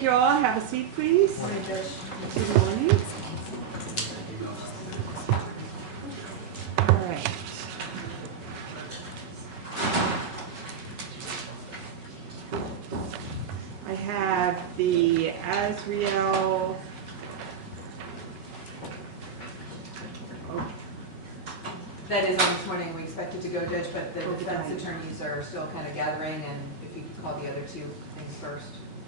You all have a seat, please. Good morning. All right. I have the Azriel. That is on this morning. We expected to go, Judge, but the defense attorneys are still kind of gathering, and if you could call the other two things first.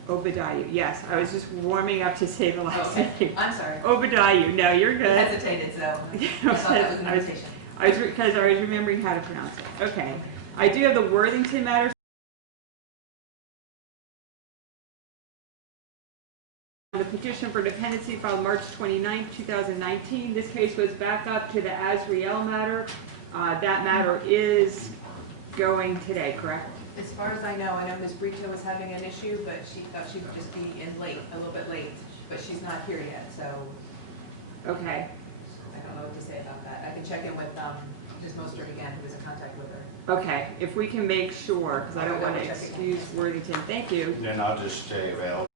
Obadiah, yes. I was just warming up to say the last name. I'm sorry. Obadiah, no, you're good. I hesitated, so I thought that was an invitation. Because I was remembering how to pronounce it. Okay. I do have the Worthington matter. The petition for dependency filed March 29, 2019. This case was back up to the Azriel matter. That matter is going today, correct? As far as I know Ms. Brito was having an issue, but she thought she would just be in late, a little bit late, but she's not here yet, so. Okay. I don't know what to say about that. I can check in with Ms. Mostert again, who was in contact with her. Okay, if we can make sure, because I don't want to excuse Worthington. Thank you. Then I'll just stay available.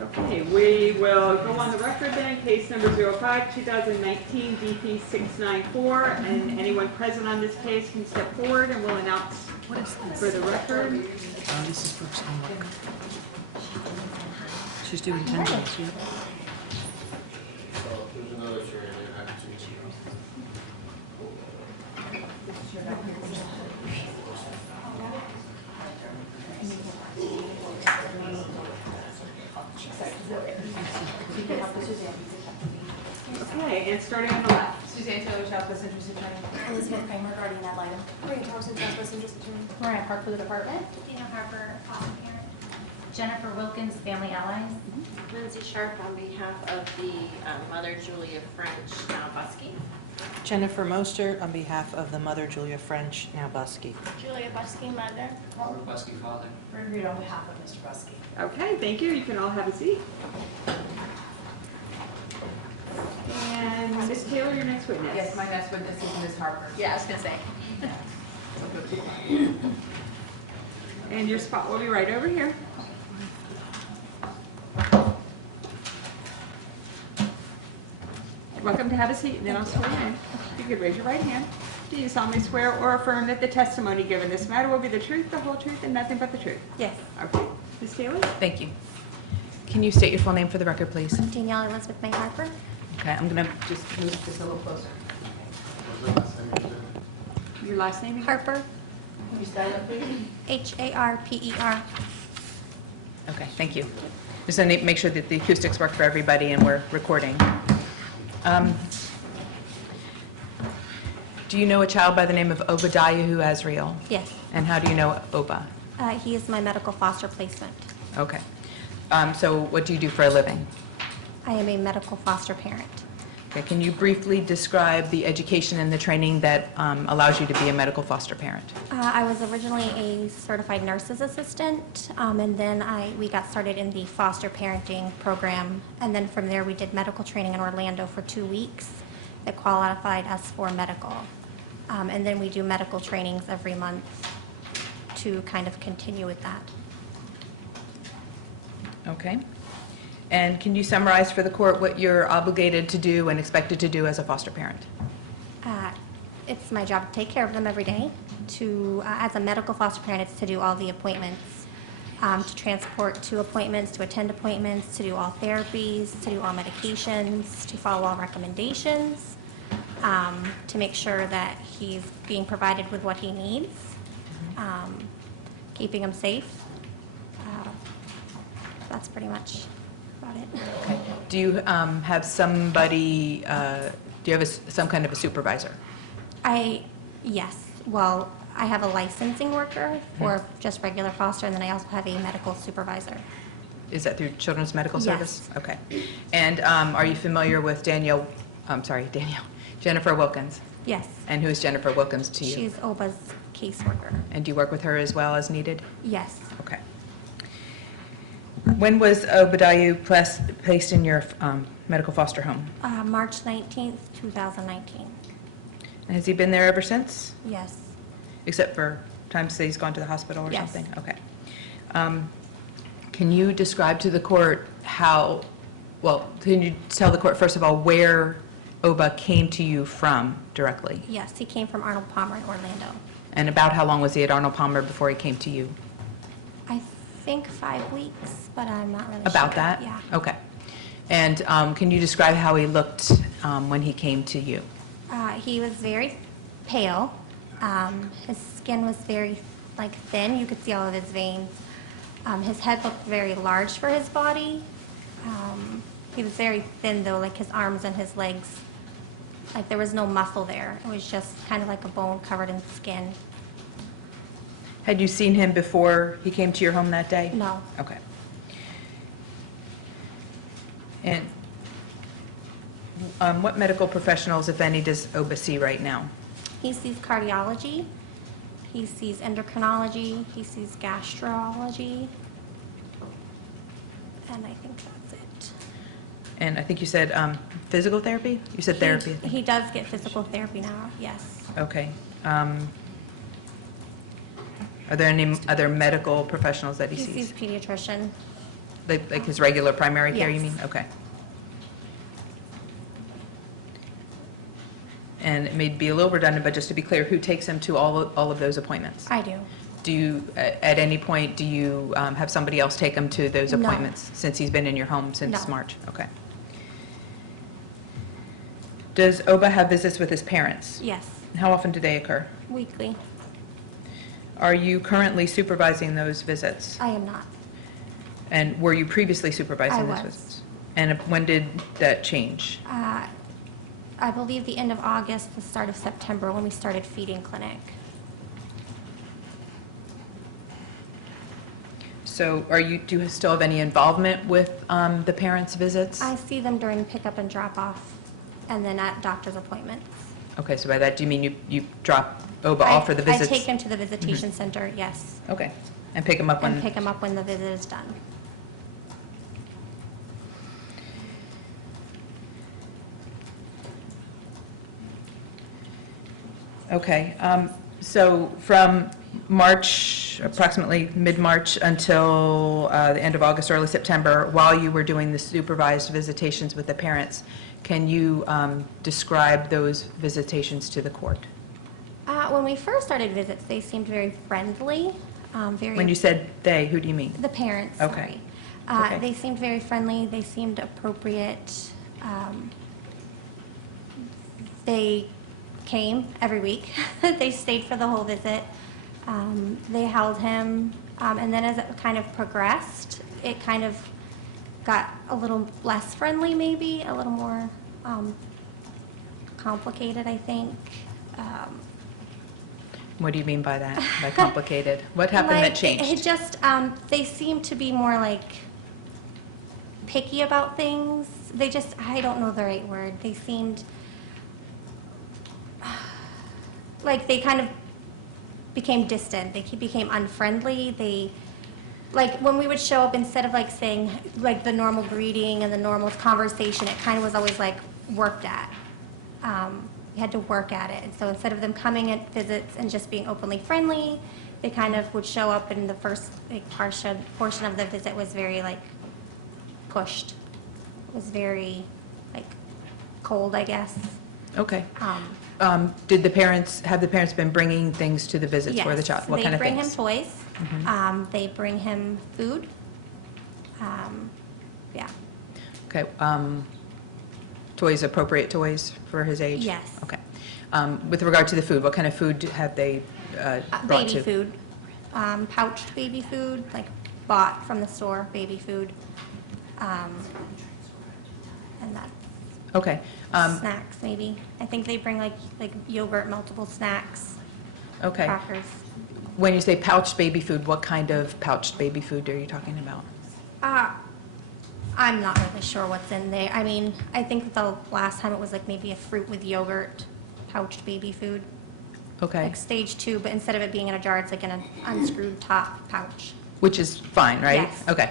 Okay, we will go on the record then, case number 05, 2019, DP 694, and anyone present on this case can step forward and we'll announce for the record. This is for homework. She's doing 10 minutes, yeah. There's another chair there. Okay, and starting on the left. Suzanne Taylor, Child Best Interest Attorney. Elizabeth Kramer, guardian ad litem. Maria Thompson, Child Best Interest Attorney. Mariah Park for the department. Dannielle Harper, foster parent. Jennifer Wilkins, family allies. Lindsay Sharp on behalf of the mother Julia French, now Busky. Jennifer Mostert on behalf of the mother Julia French, now Busky. Julia Busky, mother. Robert Busky, father. Read on behalf of Mr. Busky. Okay, thank you. You can all have a seat. And Ms. Taylor, your next witness. Yes, my next witness is Ms. Harper. Yeah, I was going to say. And your spot will be right over here. Welcome to have a seat, and then I'll swear you in. You could raise your right hand. Do you solemnly swear or affirm that the testimony given this matter will be the truth, the whole truth, and nothing but the truth? Yes. Okay. Ms. Taylor? Thank you. Can you state your full name for the record, please? Dannielle Elizabeth May Harper. Okay, I'm going to Just move this a little closer. Your last name? Harper. Can you stand up, please? Harper. Okay, thank you. Just going to make sure that the acoustics work for everybody and we're recording. Do you know a child by the name of Obadiah who Azriel? Yes. And how do you know Oba? He is my medical foster placement. Okay. So what do you do for a living? I am a medical foster parent. Okay, can you briefly describe the education and the training that allows you to be a medical foster parent? I was originally a certified nurse's assistant, and then we got started in the foster parenting program, and then from there we did medical training in Orlando for 2 weeks that qualified us for medical. And then we do medical trainings every month to kind of continue with that. Okay. And can you summarize for the court what you're obligated to do and expected to do as a foster parent? It's my job to take care of them every day. As a medical foster parent, it's to do all the appointments, to transport to appointments, to attend appointments, to do all therapies, to do all medications, to follow all recommendations, to make sure that he's being provided with what he needs, keeping him safe. That's pretty much about it. Okay. Do you have somebody, do you have some kind of a supervisor? Yes. Well, I have a licensing worker for just regular foster, and then I also have a medical supervisor. Is that through Children's Medical Service? Yes. Okay. And are you familiar with Jennifer Wilkins? Yes. And who is Jennifer Wilkins to you? She's OBA's caseworker. And do you work with her as well as needed? Yes. Okay. When was Obadiah placed in your medical foster home? March 19th, 2019. Has he been there ever since? Yes. Except for times that he's gone to the hospital or Yes. something? Okay. Can you describe to the court how, well, can you tell the court, first of all, where Oba came to you from directly? Yes, he came from Arnold Palmer in Orlando. And about how long was he at Arnold Palmer before he came to you? I think 5 weeks, but I'm not really sure. About that? Yeah. Okay. And can you describe how he looked when he came to you? He was very pale. His skin was very thin. You could see all of his veins. His head looked very large for his body. He was very thin though, like his arms and his legs. Like there was no muscle there. It was just kind of like a bone covered in skin. Had you seen him before he came to your home that day? No. Okay. And what medical professionals, if any, does Oba see right now? He sees cardiology. He sees endocrinology. He sees gastrology. And I think that's it. And I think you said physical therapy? You said therapy. I think. He does get physical therapy now, yes. Okay. Are there any other medical professionals that he He sees sees? pediatrician. Like his regular primary care, you Yes. mean? Okay. And it may be a little redundant, but just to be clear, who takes him to all of those appointments? I do. Do you, at any point, do you have somebody else take him to those No. appointments since he's been in your home since No. March? Okay. Does Oba have visits with his parents? Yes, How often do they occur? weekly. Are you currently supervising those visits? I am not. And were you previously supervising I those was. visits? And when did that change? I believe the end of August, the start of September, when we started feeding clinic. So do you still have any involvement with the parents' visits? I see them during pickup and drop off, and then at doctor's appointments. Okay, so by that, do you mean you drop Oba off for the visits? I take him to the visitation center, yes, Okay, and pick him up and when? pick him up when the visit is done. Okay, so from March, approximately mid-March until the end of August, early September, while you were doing the supervised visitations with the parents, can you describe those visitations to the court? When we first started visits, they seemed very friendly, very. When you said "they," who do you mean? The parents, Okay. sorry. Okay. They seemed very friendly, they seemed appropriate. They came every week. They stayed for the whole visit. They held him, and then as it kind of progressed, it kind of got a little less friendly maybe, a little more complicated, I think. What do you mean by that, by complicated? What happened that changed? It just, they seemed to be more picky about things. They just, I don't know the right word. They seemed like they kind of became distant. They became unfriendly. They, when we would show up, instead of saying the normal greeting and the normal conversation, it kind of was always worked at. You had to work at it. And so instead of them coming at visits and just being openly friendly, they kind of would show up, and the first portion of the visit was very pushed. It was very cold, I guess. Okay. Have the parents been bringing things to the visits for the child? What kind of They bring things? him toys. They bring him food. Yeah. Okay. Toys, appropriate toys for his age? Yes. Okay. With regard to the food, what kind of food have they brought to? Baby food. Pouched baby food, bought from the store, baby food. And that's Okay. snacks, maybe. I think they bring yogurt, multiple snacks, Okay. crackers. When you say pouched baby food, what kind of pouched baby food are you talking about? I'm not really sure what's in there. I mean, I think the last time it was maybe a fruit with yogurt, pouched baby food. Okay. Stage 2, but instead of it being in a jar, it's in an unscrewed top pouch. Which is fine, right? Yes. Okay.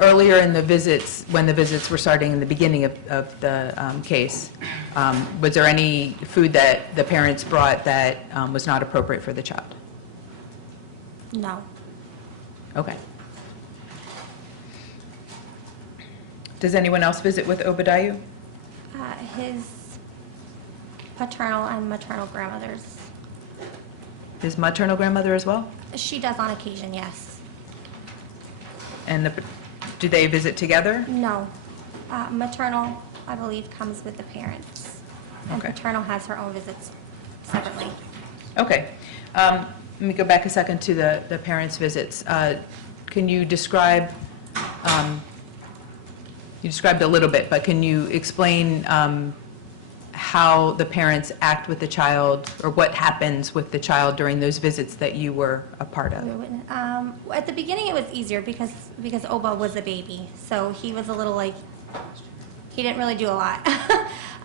Earlier in the visits, when the visits were starting in the beginning of the case, Was there any food that the parents brought that was not appropriate for the child? No. Okay. Does anyone else visit with Obadiah? His paternal and maternal grandmothers. His maternal grandmother as well? She does on occasion, yes. And do they visit together? No. Maternal, I believe, comes with the parents. And Okay. paternal has her own visits separately. Okay. Let me go back a second to the parents' visits. Can you describe, you described a little bit, but can you explain how the parents act with the child, or what happens with the child during those visits that you were a part of? At the beginning, it was easier because Oba was a baby, so he was a little like, he didn't really do a lot.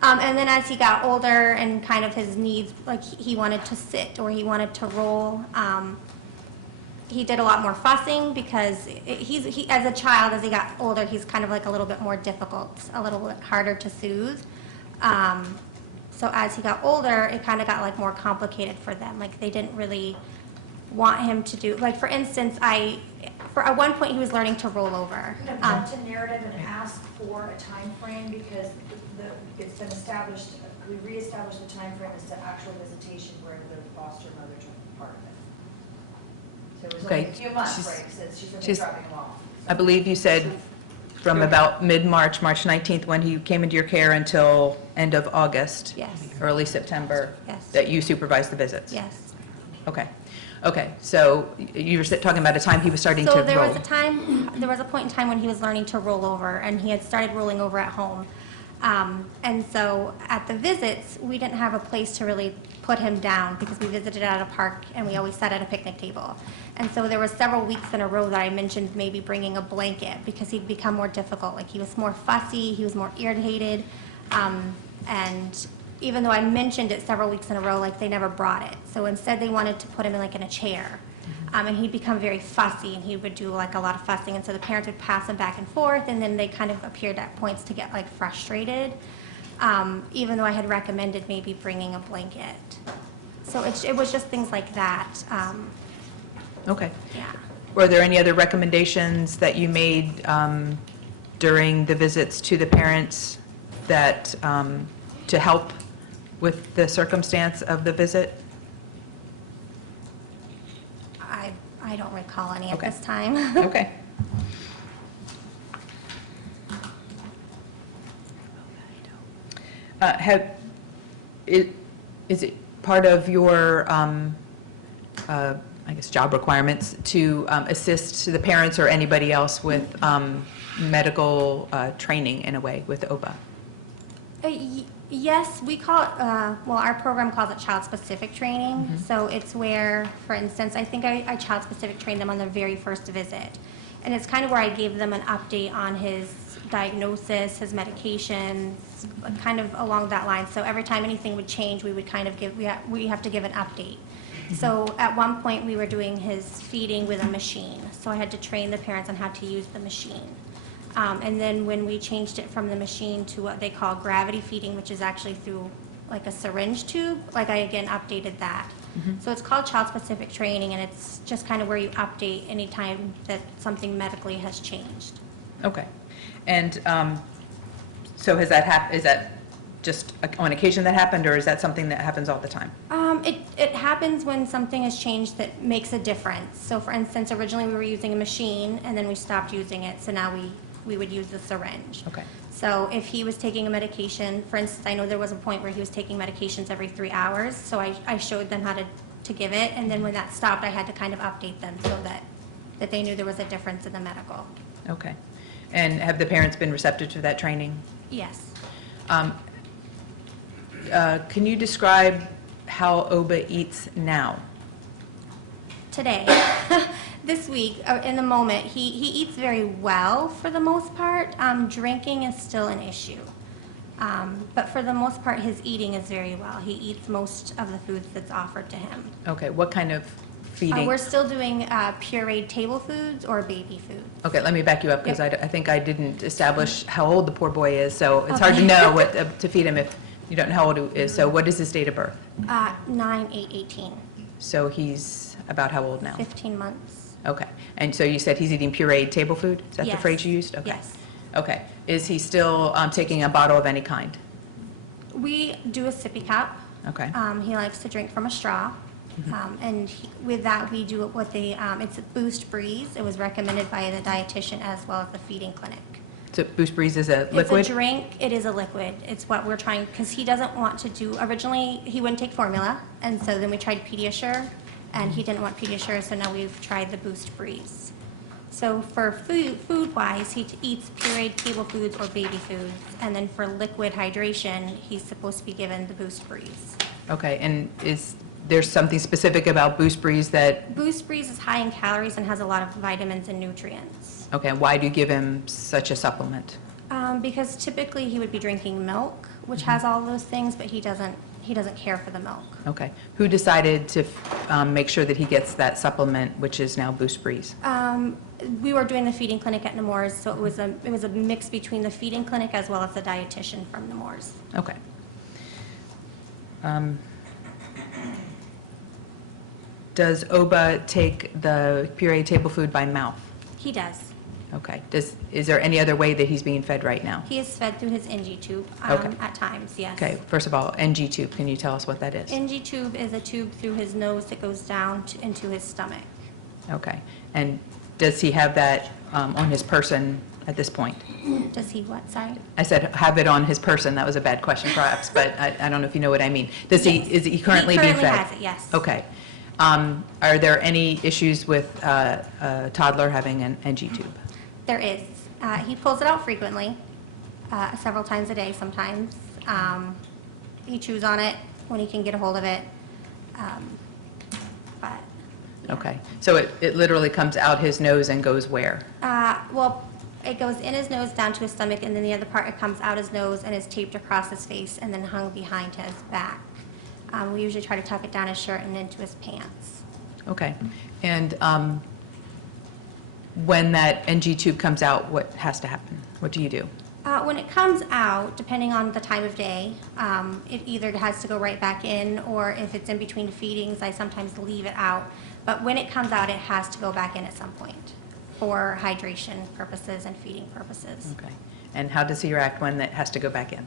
And then as he got older and kind of his needs, like he wanted to sit or he wanted to roll, he did a lot more fussing because he as a child, as he got older, he's kind of like a little bit more difficult, a little bit harder to soothe. So as he got older, it kind of got like more complicated for them. Like they didn't really want him to do, like for instance, at one point he was learning to roll over. I'm going to jump to narrative and ask for a time frame because it's been established, we reestablished the time frame as to actual visitation where the foster mother took part of it. So it was only Okay. a few months, She's- right, since she's been she's- dropping them off. I believe you said from about mid-March, March 19th, when he came into your care, until end of August? Yes. Early September? Yes. That you supervised the visits? Yes. Okay. Okay, so you were talking about a time he was starting to roll. So there was a point in time when he was learning to roll over, and he had started rolling over at home. And so at the visits, we didn't have a place to really put him down because we visited at a park and we always sat at a picnic table. And so there were several weeks in a row that I mentioned maybe bringing a blanket because he'd become more difficult. Like he was more fussy, he was more irritated. And even though I mentioned it several weeks in a row, like they never brought it. So instead they wanted to put him in like in a chair. And he'd become very fussy and he would do like a lot of fussing. And so the parents would pass him back and forth and then they kind of appeared at points to get like frustrated. Even though I had recommended maybe bringing a blanket. So it was just things like that. Okay. Yeah. Were there any other recommendations that you made during the visits to the parents that, to help with the circumstance of the visit? I don't recall any at Okay. this time. Okay. Is it part of your, I guess, job requirements to assist the parents or anybody else with medical training in a way with OBA? Yes, we call it, well, our program calls it child-specific training. So it's where, for instance, I think I child-specific trained them on their very first visit. And it's kind of where I gave them an update on his diagnosis, his medications, kind of along that line. So every time anything would change, we would kind of give, we have to give an update. So at one point, we were doing his feeding with a machine. So I had to train the parents on how to use the machine. And then when we changed it from the machine to what they call gravity feeding, which is actually through like a syringe tube, like I again updated that. So it's called child-specific training, and it's just kind of where you update anytime that something medically has changed. Okay. And so has that is that just on occasion that happened, or is that something that happens all the time? It happens when something has changed that makes a difference. So for instance, originally we were using a machine, and then we stopped using it, so now we would use the syringe. Okay. So if he was taking a medication, for instance, I know there was a point where he was taking medications every 3 hours, so I showed them how to give it, and then when that stopped, I had to kind of update them so that they knew there was a difference in the medical. Okay. And have the parents been receptive to that training? Yes. Can you describe how OBA eats now? Today, this week, in the moment, he eats very well for the most part. Drinking is still an issue. But for the most part, his eating is very well. He eats most of the foods that's offered to him. Okay, what kind of feeding? We're still doing pureed table foods or baby food. Okay, let me back you up, because Yep. I think I didn't establish how old the poor boy is, so it's hard to know what to feed him if You don't know how old he is, so what is his date of birth? 9/8/18, So he's about how old now? 15 months. Okay. And so you said he's eating pureed table food? Is that the Yes. phrase you used? Okay. Yes. Okay. Is he still taking a bottle of any kind? We do a sippy cup. Okay. He likes to drink from a straw. And with that, we do it with it's a Boost Breeze. It was recommended by the dietitian as well as the feeding clinic. So Boost Breeze is a liquid? It's a drink, it is a liquid. It's what we're trying, because he doesn't want to do, originally, he wouldn't take formula, and so then we tried Pediasure, and he didn't want Pediasure, so now we've tried the Boost Breeze. So for food-wise, he eats pureed table foods or baby foods, and then for liquid hydration, he's supposed to be given the Boost Breeze. Okay, and is there something specific about Boost Breeze that, Boost Breeze is high in calories and has a lot of vitamins and nutrients. okay, why do you give him such a supplement? Because typically he would be drinking milk, which has all those things, but he doesn't care for the milk. Okay. Who decided to make sure that he gets that supplement, which is now Boost Breeze? We were doing the feeding clinic at Nemours, so it was a mix between the feeding clinic as well as the dietitian from Nemours. Okay. Does Oba take the pureed table food by mouth? He does. Okay. Is there any other way that he's being fed right now? He is fed through his NG tube Okay. at times, yes. Okay, first of all, NG tube, can you tell us what that is? NG tube is a tube through his nose that goes down into his stomach. Okay. And does he have that on his person at this point? Does he what, sorry? I said have it on his person. That was a bad question perhaps, but I don't know if you know what I mean. Is he currently being fed? He currently has it, yes. Okay. Are there any issues with a toddler having an NG tube? There is. He pulls it out frequently, several times a day sometimes. He chews on it when he can get a hold of it. But Okay. So it literally comes out his nose and goes where? well, it goes in his nose down to his stomach, and then the other part, it comes out his nose and is taped across his face and then hung behind his back. We usually try to tuck it down his shirt and into his pants. Okay. And when that NG tube comes out, what has to happen? What do you do? When it comes out, depending on the time of day, it either has to go right back in, or if it's in between feedings, I sometimes leave it out. But when it comes out, it has to go back in at some point for hydration purposes and feeding purposes. Okay. And how does he react when that has to go back in?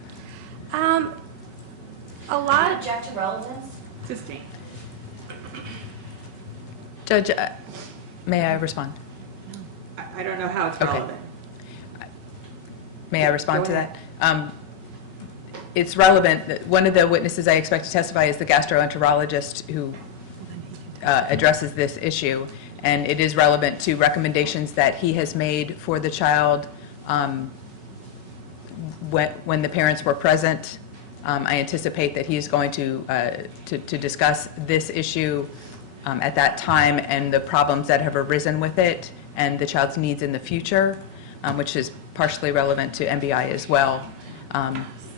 A lot of Object to relevance? Sistine. Judge, may I respond? I don't know how it's Okay. relevant. May I respond to Go that? It's relevant. One of the witnesses I expect to testify is the gastroenterologist who addresses this issue, and it is relevant to recommendations that he has made for the child when the parents were present. I anticipate that he is going to discuss this issue at that time and the problems that have arisen with it and the child's needs in the future, which is partially relevant to MBI as well.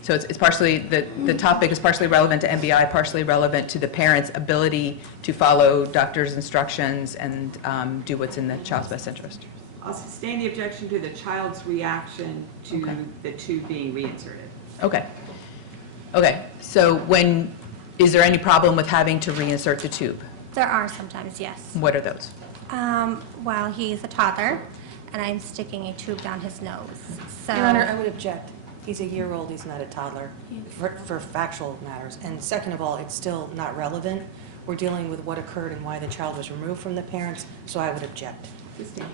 So it's partially, the topic is partially relevant to MBI, partially relevant to the parent's ability to follow doctor's instructions and do what's in the child's best interest. I'll sustain the objection to the child's reaction to Okay. the tube being reinserted. Okay. Okay, so is there any problem with having to reinsert the tube? There are sometimes, yes. What are those? While he's a toddler, and I'm sticking a tube down his nose. So, Your Honor, I would object. He's a year-old, he's not a toddler, for factual matters. And second of all, it's still not relevant. We're dealing with what occurred and why the child was removed from the parents, so I would object. Sistine.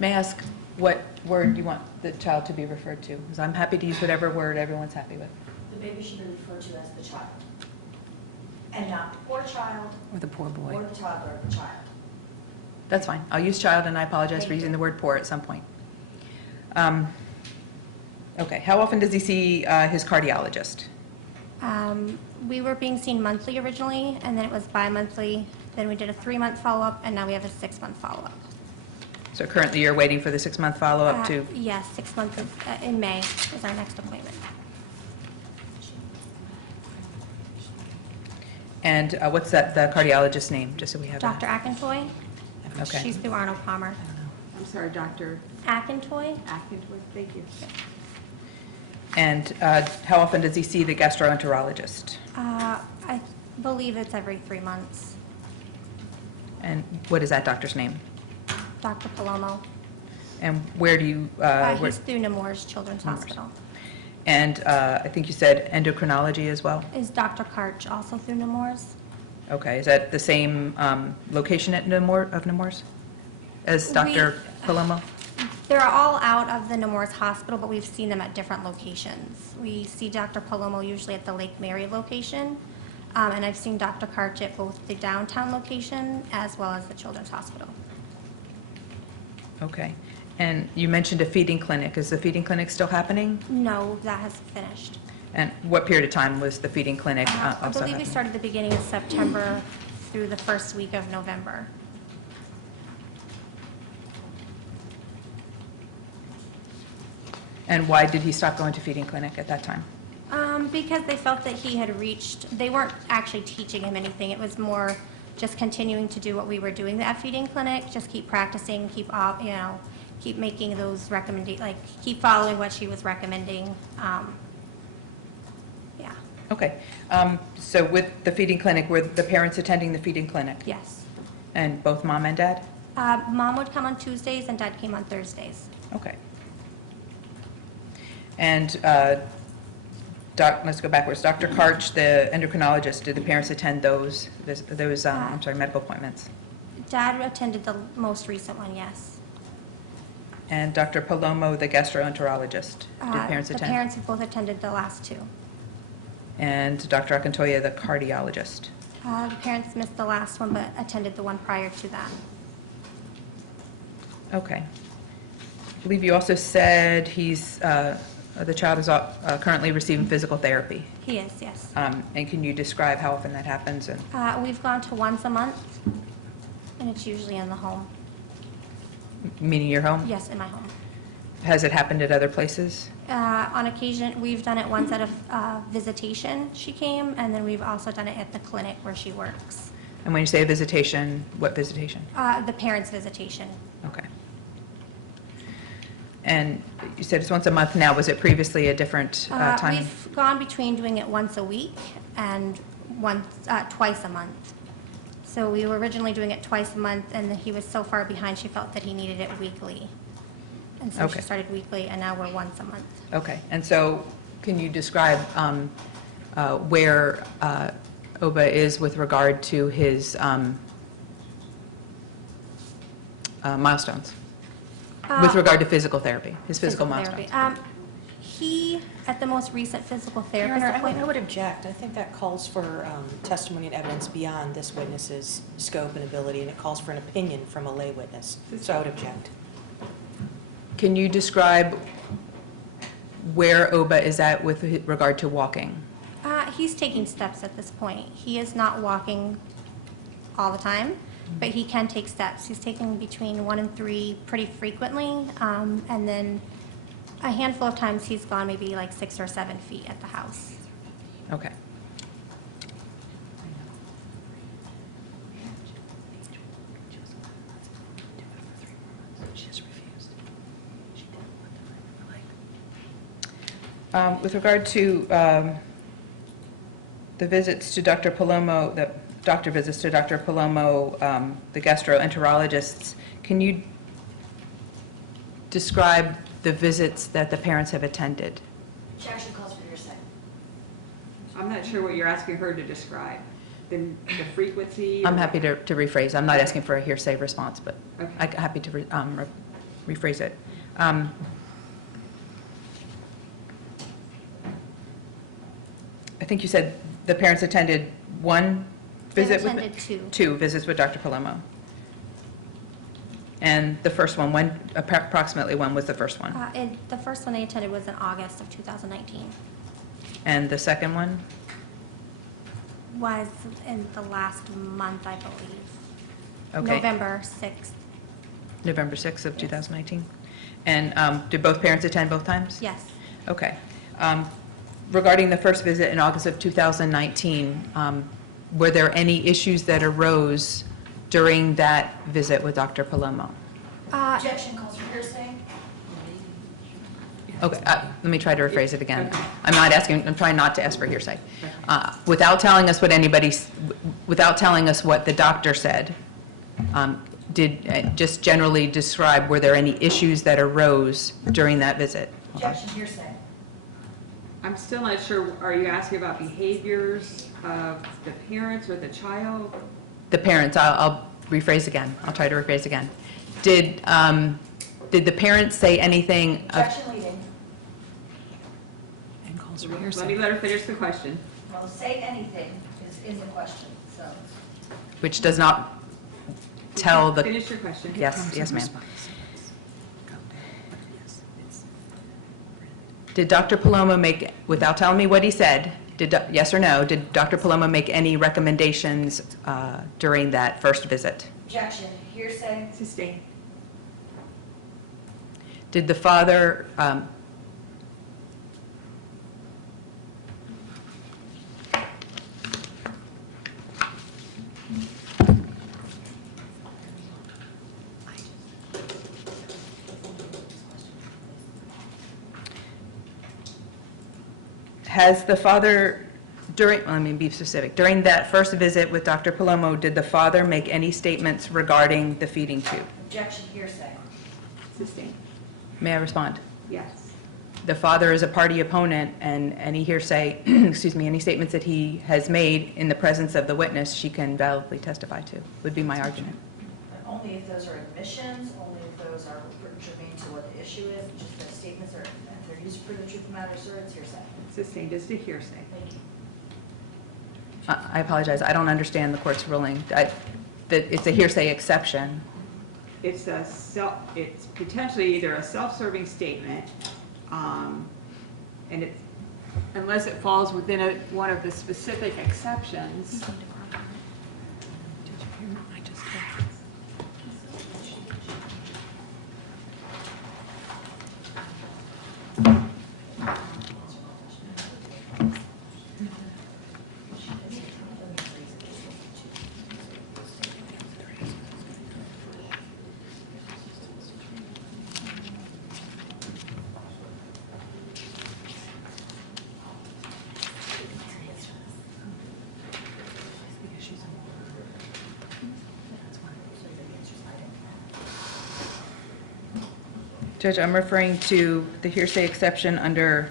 May I ask what word you want the child to be referred to? Because I'm happy to use whatever word everyone's happy with. The baby should be referred to as the child. And not the poor child Or the poor or boy. the toddler, the child. That's fine. I'll use child, and I apologize for using the word poor at some point. Okay, how often does he see his cardiologist? we were being seen monthly originally, and then it was bi-monthly. Then we did a 3-month follow-up, and now we have a 6-month follow-up. So currently you're waiting for the 6-month follow-up to, Yes, 6 months in May is our next appointment. and what's the cardiologist's name, just so we have Dr. that? Akintoy? Okay. She's through Arnold Palmer. I'm sorry, Dr. Akintoy? Akintoy, thank you. And how often does he see the gastroenterologist? I believe it's every 3 months. And what is that doctor's name? Dr. Palomo. And where do you, He's through Nemours Children's Nemours. Hospital. and I think you said endocrinology as well? Is Dr. Karch also through Nemours? Okay, is that the same location at Nemours as Dr. Palomo? They're all out of the Nemours Hospital, but we've seen them at different locations. We see Dr. Palomo usually at the Lake Mary location, and I've seen Dr. Karch at both the downtown location as well as the Children's Hospital. Okay. And you mentioned a feeding clinic. Is the feeding clinic still happening? No, that has finished. And what period of time was the feeding clinic I also believe we happening? started the beginning of September through the first week of November. And why did he stop going to feeding clinic at that time? Because they felt that he had reached, they weren't actually teaching him anything. It was more just continuing to do what we were doing at feeding clinic, just keep practicing, keep making those keep following what she was recommending. Yeah, Okay. So with the feeding clinic, were the parents attending the feeding clinic? yes. And both mom and dad? Mom would come on Tuesdays and dad came on Thursdays. Okay. And let's go backwards. Dr. Karch, the endocrinologist, did the parents attend those medical appointments? Dad attended the most recent one, yes. And Dr. Palomo, the gastroenterologist, did parents The attend? parents have both attended the last two. And Dr. Akintoye, the cardiologist. The parents missed the last one, but attended the one prior to that. Okay. I believe you also said the child is currently receiving physical therapy. He is, yes. And can you describe how often that happens? And We've gone to once a month, and it's usually in the home. meaning your home? Yes, in my home. Has it happened at other places? On occasion, we've done it once at a visitation, she came, and then we've also done it at the clinic where she works. And when you say a visitation, what visitation? The parents' visitation. Okay. And you said it's once a month now. Was it previously a different time? We've gone between doing it once a week and twice a month. So we were originally doing it twice a month, and then he was so far behind, she felt that he needed it weekly. And so Okay. she started weekly, and now we're once a month. Okay. And so can you describe where OBA is with regard to his milestones? With regard to physical therapy, his physical therapy. milestones? He, at the most recent physical therapist Your Honor, I appointment. would object. I think that calls for testimony and evidence beyond this witness's scope and ability, and it calls for an opinion from a lay witness. So I would object. Can you describe where OBA is at with regard to walking? He's taking steps at this point. He is not walking all the time, but he can take steps. He's taking between 1 and 3 pretty frequently, and then a handful of times he's gone maybe like 6 or 7 feet at the house. Okay. With regard to the visits to Dr. Palomo, the doctor visits to Dr. Palomo, the gastroenterologists, can you describe the visits that the parents have attended? She actually calls for hearsay. I'm not sure what you're asking her to describe. The frequency? I'm or- happy to rephrase. I'm not asking for a hearsay response, but Okay. I'm happy to rephrase it. I think you said the parents attended one They've visit with... attended 2. 2 visits with Dr. Palomo. And the first one, approximately when was the first one? The first one they attended was in August of 2019. And the second one? Was in the last month, I believe. Okay. November 6th. November 6th of 2019? And did both parents attend both times? Yes. Okay. Regarding the first visit in August of 2019, were there any issues that arose during that visit with Dr. Palomo? Objection calls for hearsay. Okay, let me try to rephrase it again. Okay. I'm trying not to ask for hearsay. Without telling us without telling us what the doctor said, just generally describe, were there any issues that arose during that visit? Objection, hearsay. I'm still not sure, are you asking about behaviors of the parents or the child? The parents, I'll rephrase again. I'll try to rephrase again. Did the parents say anything of... Objection leading. And calls for Let hearsay. me let her finish the question. Well, say anything is in the question, so. which does not tell the... Finish your question. Yes, ma'am. Did Dr. Paloma make, without telling me what he said, yes or no, did Dr. Paloma make any recommendations during that first visit? Objection, hearsay. Sustained. Did the father, has the father, let me be specific, during that first visit with Dr. Palomo, did the father make any statements regarding the feeding tube? Objection, hearsay. Sustained. May I respond? Yes. The father is a party opponent, and any hearsay, excuse me, any statements that he has made in the presence of the witness, she can validly testify to, would be my argument. But only if those are admissions, only if those are germane to what the issue is, just the statements are, if they're used for the truth of the matter, sir, it's hearsay. Sustained as to hearsay. Thank you. I apologize, I don't understand the court's ruling. That it's a hearsay exception. It's it's potentially either a self-serving statement, and it's, unless it falls within one of the specific exceptions. Judge, I'm referring to the hearsay exception under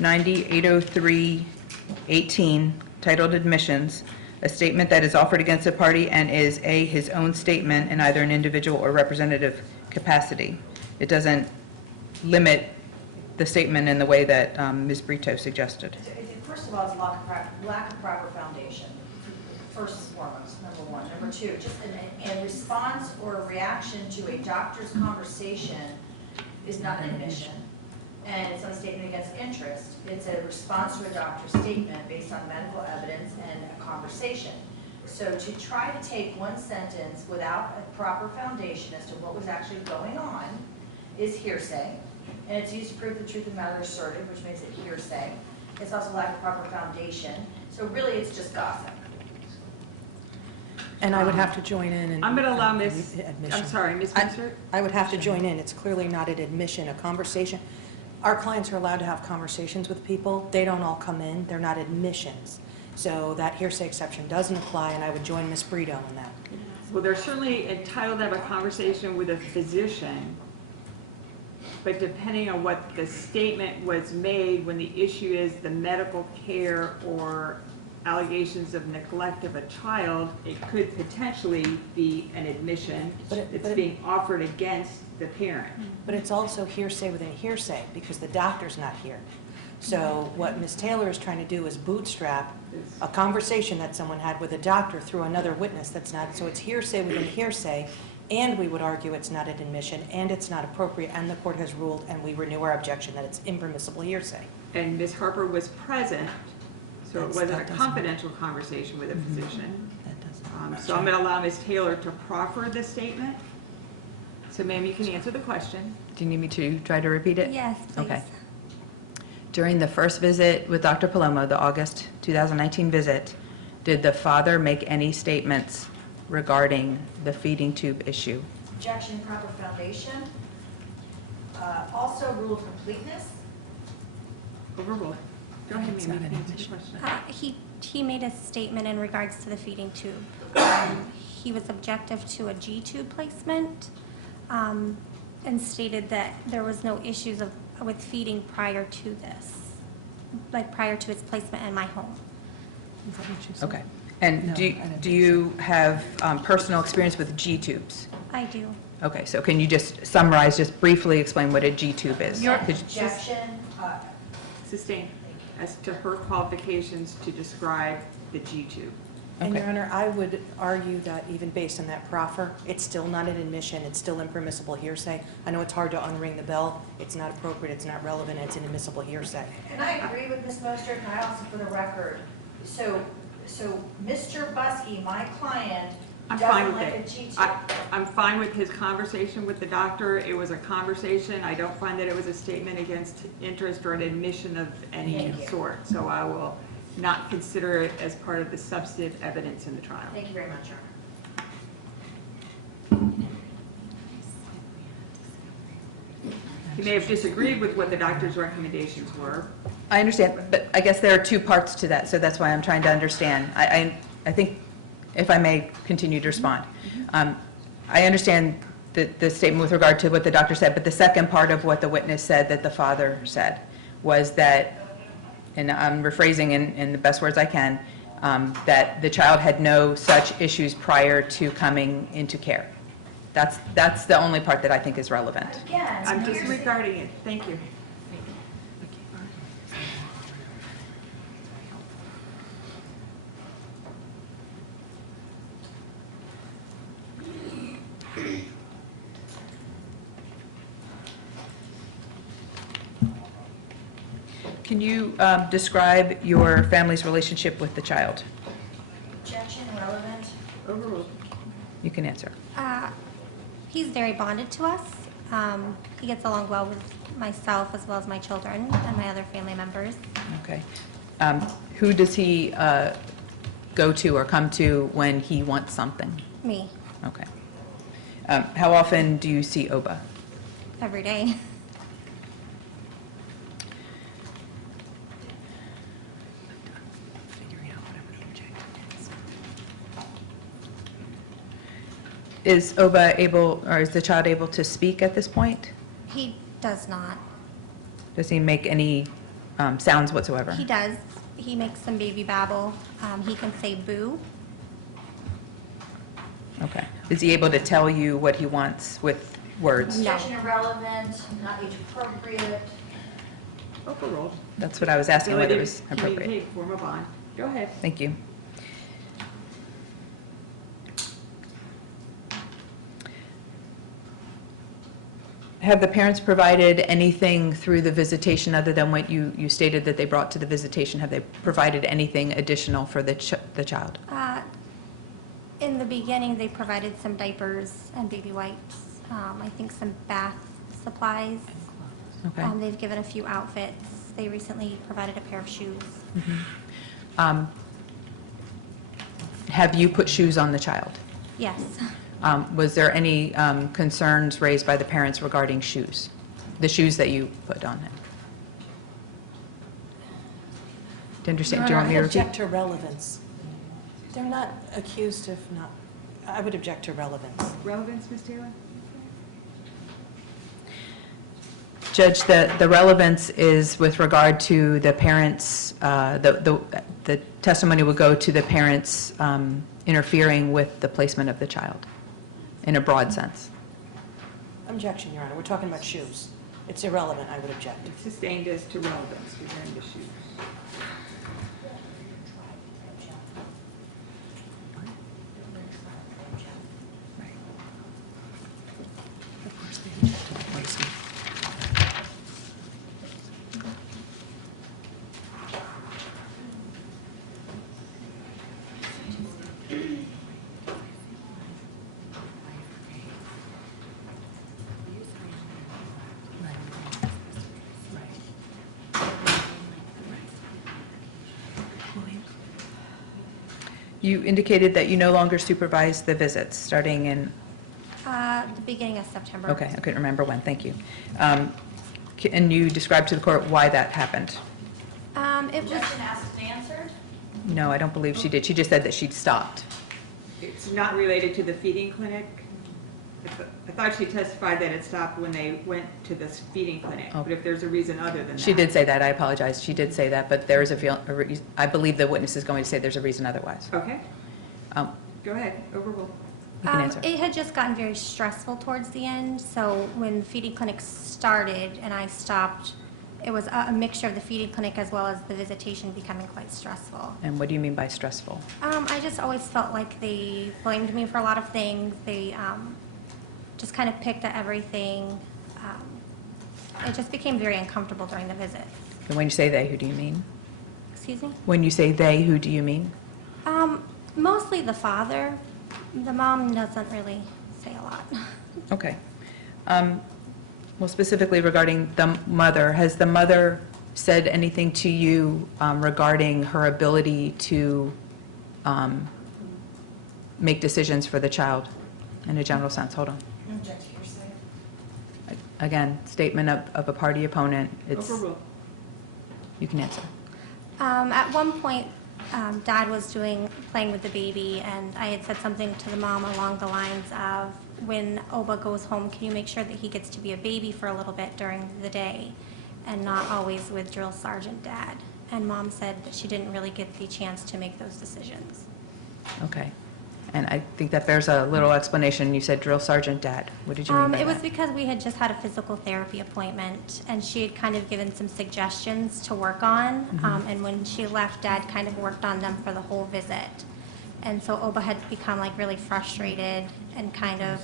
9803-18, titled admissions, a statement that is offered against a party and is A, his own statement in either an individual or representative capacity. It doesn't limit the statement in the way that Ms. Brito suggested. First of all, it's lack of proper foundation, first and foremost, number one. Number two, just a response or a reaction to a doctor's conversation is not an admission, and it's not a statement against interest. It's a response to a doctor's statement based on medical evidence and a conversation. So to try to take one sentence without a proper foundation as to what was actually going on is hearsay, and it's used to prove the truth of the matter asserted, which makes it hearsay. It's also lack of proper foundation. So really, it's just gossip. And I would have to join in and... I'm going to allow admission. I'm sorry, Ms. Winter? I would have to join in. It's clearly not an admission, a conversation. Our clients are allowed to have conversations with people. They don't all come in. They're not admissions. So that hearsay exception doesn't apply, and I would join Ms. Brito on that. Well, they're certainly entitled to have a conversation with a physician, but depending on what the statement was made, when the issue is the medical care or allegations of neglect of a child, it could potentially be an admission that's being offered against the parent. But it's also hearsay within hearsay, because the doctor's not here. So what Ms. Taylor is trying to do is bootstrap a conversation that someone had with a doctor through another witness that's not, so it's hearsay within hearsay, and we would argue it's not an admission, and it's not appropriate, and the court has ruled, and we renew our objection that it's impermissible hearsay. And Ms. Harper was present, so it That wasn't a doesn't- confidential conversation with a physician. That doesn't... So I'm going to allow Ms. Taylor to proffer the statement. So ma'am, you can answer the question. Do you need me to try to repeat it? Yes, please. Okay. During the first visit with Dr. Palomo, the August 2019 visit, did the father make any statements regarding the feeding tube issue? Objection, proper foundation. Also, rule of completeness. Overruled. Go ahead, ma'am. You can answer the question. He made a statement in regards to the feeding tube. He was objective to a G-tube placement, and stated that there was no issues with feeding prior to this, like prior to its placement in my home. Okay. And do you have personal experience with G-tubes? I do. Okay, so can you just summarize, just briefly explain what a G-tube is? Your- Could- Objection, Sustained as to her qualifications to describe the G-tube. And Okay. Your Honor, I would argue that even based on that proffer, it's still not an admission, it's still impermissible hearsay. I know it's hard to unring the bell, it's not appropriate, it's not relevant, it's inadmissible hearsay. and I agree with Ms. Mostert, and I also, for the record, so Mr. Buskey, my client, I'm fine doesn't with like a it. G-tube. I'm fine with his conversation with the doctor. It was a conversation. I don't find that it was a statement against interest or an admission of any Thank you. sort. So I will not consider it as part of the substantive evidence in the trial. Thank you very much, Your Honor. He may have disagreed with what the doctor's recommendations were. I understand, but I guess there are two parts to that, so that's why I'm trying to understand. I think, if I may continue to respond, I understand the statement with regard to what the doctor said, but the second part of what the witness said that the father said was that, and I'm rephrasing in the best words I can, that the child had no such issues prior to coming into care. That's the only part that I think is relevant. Again, I'm here's- disregarding it. Thank you. Can you describe your family's relationship with the child? Objection, relevant. Overruled. You can answer. He's very bonded to us. He gets along well with myself as well as my children and my other family members. Okay. Who does he go to or come to when he wants something? Me, Okay. How often do you see Oba? every day. Is Oba able, or is the child able to speak at this point? He does not. Does he make any sounds whatsoever? He does. He makes some baby babble. He can say boo. Okay. Is he able to tell you what he wants with words? No. Objection, irrelevant, not age appropriate. Overruled. That's what I was asking, whether it was Ability to appropriate. communicate, form a bond. Go ahead. Thank you. Have the parents provided anything through the visitation other than what you stated that they brought to the visitation? Have they provided anything additional for the child? In the beginning, they provided some diapers and baby wipes. I think some bath supplies. Okay. They've given a few outfits. They recently provided a pair of shoes. Have you put shoes on the child? Yes. Was there any concerns raised by the parents regarding shoes? The shoes that you put on him? Do you understand? Do you want me to I repeat? object to relevance. They're not accused of not, I would object to relevance. Relevance, Ms. Taylor? Judge, the relevance is with regard to the parents, the testimony would go to the parents interfering with the placement of the child, in a broad sense. Objection, Your Honor, we're talking about shoes. It's irrelevant, I would object. It's sustained as to relevance regarding the shoes. You indicated that you no longer supervise the visits, starting in, The beginning of September. okay, I couldn't remember when, thank you. Can you describe to the court why that happened? It was, Objection asked and answered? No, I don't believe she did. She just said that she'd stopped. It's not related to the feeding clinic? I thought she testified that it stopped when they went to this feeding clinic, Oh. but if there's a reason other than that. She did say that. I apologize. She did say that, but there is I believe the witness is going to say there's a reason otherwise. Okay, Um, go ahead, overrule. You can answer. it had just gotten very stressful towards the end, so when feeding clinic started and I stopped, it was a mixture of the feeding clinic as well as the visitation becoming quite stressful. And what do you mean by stressful? I just always felt like they blamed me for a lot of things. They just kind of picked at everything. It just became very uncomfortable during the visit. And when you say they, who do you mean? Excuse me? When you say they, who do you mean? Mostly the father. The mom doesn't really say a lot. Okay. Well, specifically regarding the mother, has the mother said anything to you regarding her ability to make decisions for the child in a general sense? Hold on. Object to hearsay. Again, statement of a party opponent. It's, Overrule. you can answer. At one point, Dad was playing with the baby, and I had said something to the mom along the lines of, when Oba goes home, can you make sure that he gets to be a baby for a little bit during the day and not always with Drill Sergeant Dad? And Mom said that she didn't really get the chance to make those decisions. Okay. And I think that bears a little explanation. You said drill sergeant dad. What did you mean by It was that? because we had just had a physical therapy appointment, and she had kind of given some suggestions to work on. And when she left, Dad kind of worked on them for the whole visit. And so Oba had become like really frustrated and kind of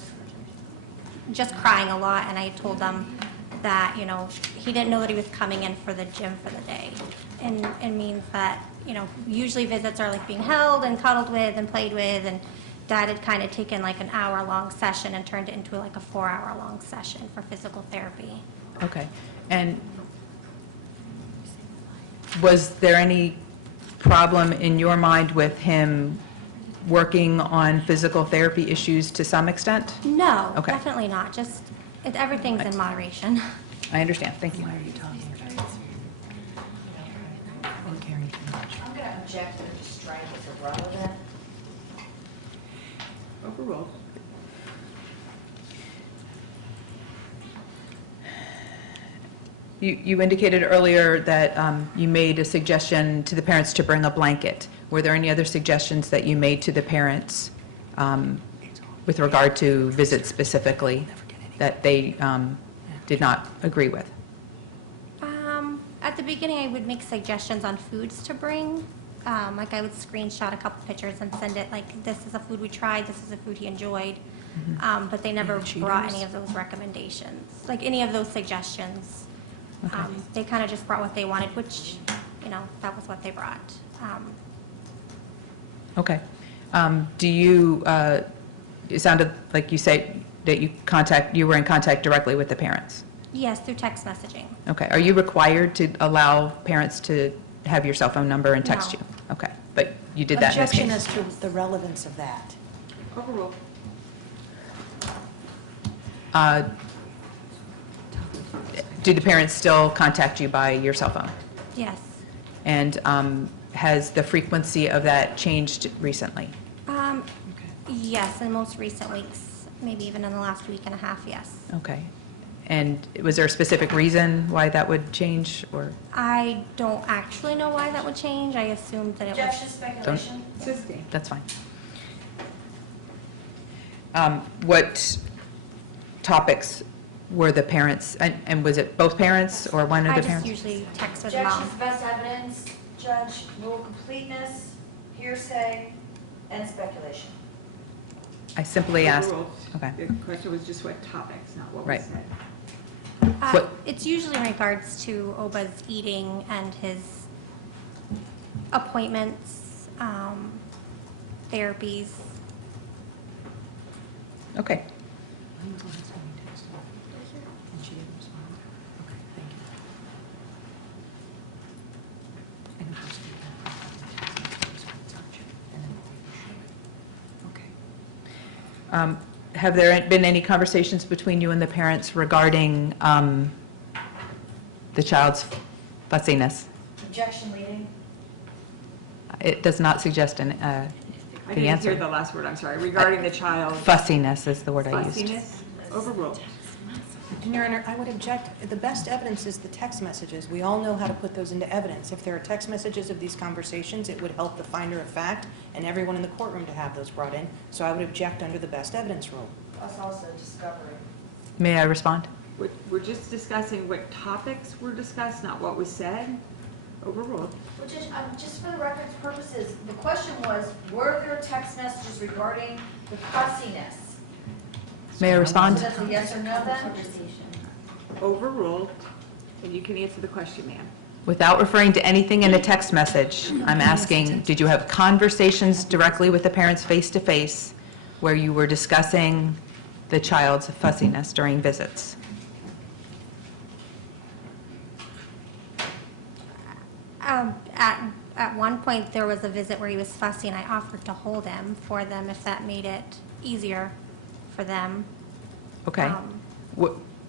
just crying a lot. And I told them that, you know, he didn't know that he was coming in for the gym for the day. And it means that, you know, usually visits are like being held and cuddled with and played with, and Dad had kind of taken like an hour-long session and turned it into like a 4-hour-long session for physical therapy. Okay. And was there any problem in your mind with him working on physical therapy issues to some extent? No, Okay. definitely not. Just, everything's in moderation. I understand. Thank you. I'm going to object that the strike is irrelevant. Overrule. You indicated earlier that you made a suggestion to the parents to bring a blanket. Were there any other suggestions that you made to the parents with regard to visits specifically that they did not agree with? At the beginning, I would make suggestions on foods to bring. Like I would screenshot a couple pictures and send it, like, this is a food we tried, this is a food he enjoyed. But they never brought any of those recommendations, like any of those suggestions. Okay. They kind of just brought what they wanted, which, you know, that was what they brought. Okay. Do you, it sounded like you say that you were in contact directly with the parents. Yes, through text messaging. Okay. Are you required to allow parents to have your cell phone number and text No. you? Okay. But you did that in this Objection case? as to the relevance of that. Overrule. Do the parents still contact you by your cell phone? Yes. And has the frequency of that changed recently? Yes, in most recent weeks, maybe even in the last week and a half, yes. Okay. And was there a specific reason why that would change, or? I don't actually know why that would change. I assumed that it Objection, was, speculation. Sustain. That's fine. What topics were the parents, and was it both parents or one of I the just parents? usually text with Objections, Mom. best evidence, judge, rule completeness, hearsay, and speculation. I simply asked, Overruled. okay. The question was just what topics, not what was Right. said. What- It's usually in regards to Oba's eating and his appointments, therapies. Okay. Have there been any conversations between you and the parents regarding the child's fussiness? Objection leading. It does not suggest I the didn't hear answer. the last word, I'm sorry, regarding the child. Fussiness is the word I used. Fussiness, overruled. And Your Honor, I would object, the best evidence is the text messages. We all know how to put those into evidence. If there are text messages of these conversations, it would help the finder of fact and everyone in the courtroom to have those brought in. So I would object under the best evidence rule. Plus also discovery. May I respond? We're just discussing what topics were discussed, not what was said. Overruled. Which is, just for the record's purposes, the question was, were there text messages regarding the fussiness? May I So respond? that's a yes or no then? Overruled, and you can answer the question, ma'am. Without referring to anything in a text message, I'm asking, did you have conversations directly with the parents face-to-face where you were discussing the child's fussiness during visits? At one point, there was a visit where he was fussy, and I offered to hold him for them if that made it easier for them. Okay. Um,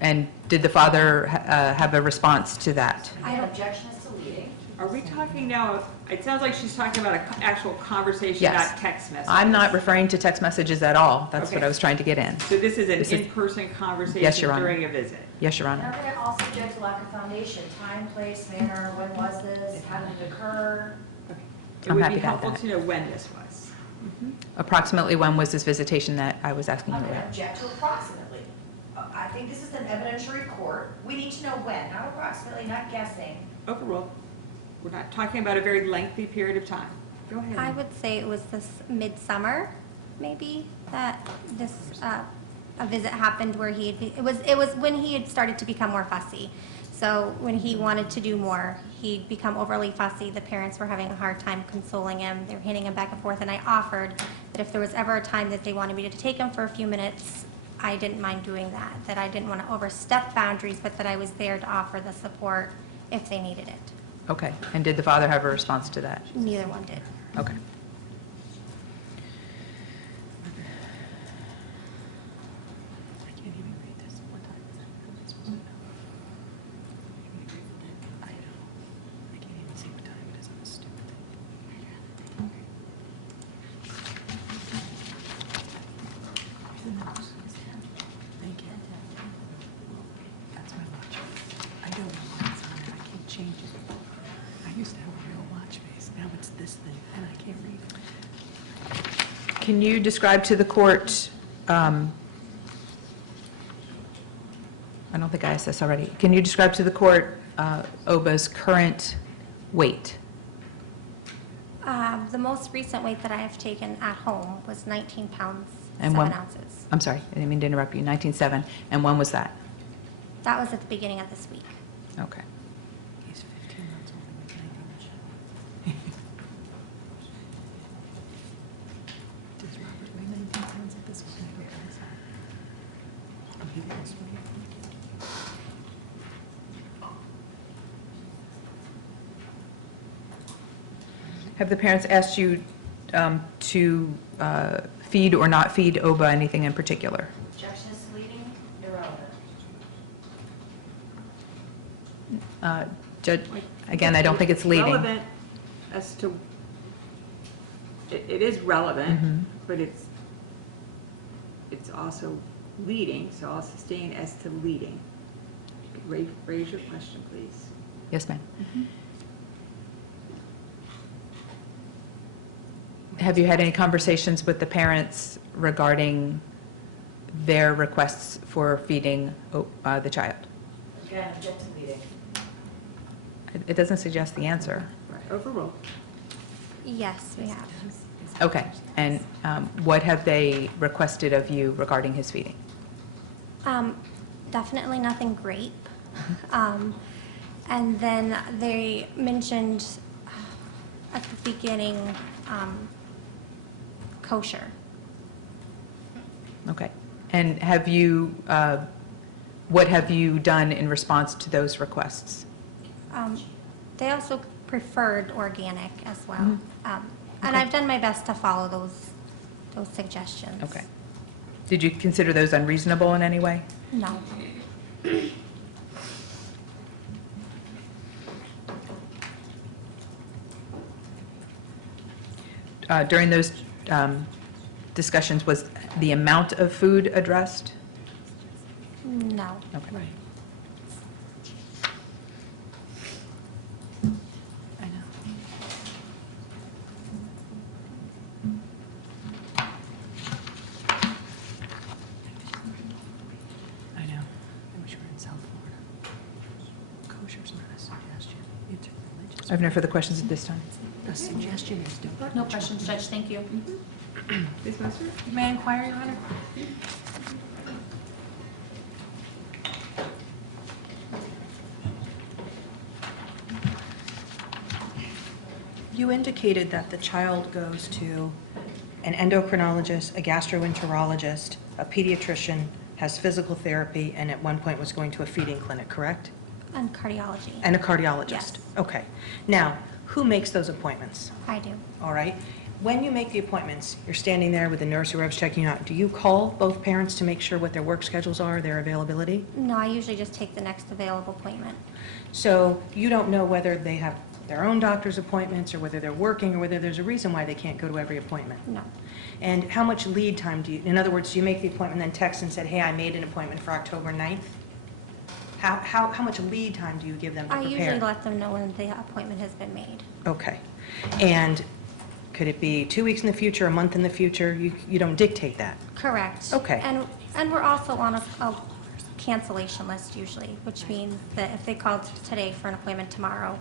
And did the father have a response to that? I have objection as to leading. Are we talking now, it sounds like she's talking about an actual conversation, Yes. not text messages. I'm not referring to text messages at all. That's what Okay. I was trying to get in. So this is an This is- in-person Yes, conversation Your Honor. during a visit? Yes, Your And Honor. I'm going to also object to lack of foundation, time, place, manner, when was this, how did it occur? Okay. It I'm would happy be to have helpful that. to know when this was. Approximately when was this visitation that I was asking you I'm going to about? object to approximately. I think this is an evidentiary court. We need to know when, not approximately, not guessing. Overruled. We're not talking about a very lengthy period of time. Go ahead. I would say it was this midsummer, maybe, that this, a visit happened where it was when he had started to become more fussy. So when he wanted to do more, he'd become overly fussy. The parents were having a hard time consoling him. They were hitting him back and forth, and I offered that if there was ever a time that they wanted me to take him for a few minutes, I didn't mind doing that I didn't want to overstep boundaries, but that I was there to offer the support if they needed it. Okay. And did the father have a response to that? Neither one did. Okay. Can you describe to the court, I don't think I asked this already. Can you describe to the court Oba's current weight? The most recent weight that I have taken at home was 19 pounds, And 7 when- ounces. I'm sorry, I didn't mean to interrupt you. 19.7. And when was that? That was at the beginning of this week. Okay. He's 15 months old and weighs 19. Does Robert weigh 19 pounds at this point? Oh, he does weigh. Have the parents asked you to feed or not feed Oba anything in particular? Objection is to leading, irrelevant. Judge, again, I don't think it's leading. Relevant as to, it is relevant, Mhm. but it's also leading, so I'll sustain as to leading. Raise your question, please. Yes, ma'am. Have you had any conversations with the parents regarding their requests for feeding the child? Again, object to leading. It doesn't suggest the answer. Right, overruled. Yes, we have. Okay, and what have they requested of you regarding his feeding? Definitely nothing grape. And then they mentioned at the beginning kosher. Okay, and have you, what have you done in response to those requests? They also preferred organic as well. Mhm. And Okay. I've done my best to follow those suggestions. Okay. Did you consider those unreasonable in any way? No. during those discussions, was the amount of food addressed? No. Okay. I know. I know. I wish we were in South Florida. Kosher's not a suggestion. It's religious. I have no further questions at this time. A suggestion is don't. No questions, Judge, thank you. Ms. Munster? May I inquire, Your Honor? You indicated that the child goes to an endocrinologist, a gastroenterologist, a pediatrician, has physical therapy, and at one point was going to a feeding clinic, correct? And cardiology. And a cardiologist? Yes. Okay. Now, who makes those appointments? I do. All right. When you make the appointments, you're standing there with the nurse or whoever's checking you out. Do you call both parents to make sure what their work schedules are, their availability? No, I usually just take the next available appointment. So you don't know whether they have their own doctor's appointments or whether they're working or whether there's a reason why they can't go to every appointment? No. And how much lead time do you, in other words, do you make the appointment, then text and said, hey, I made an appointment for October 9th? How much lead time do you give them to I prepare? usually let them know when the appointment has been made. Okay. And could it be 2 weeks in the future, a month in the future? You don't dictate that? Correct. Okay. And we're also on a cancellation list usually, which means that if they called today for an appointment tomorrow,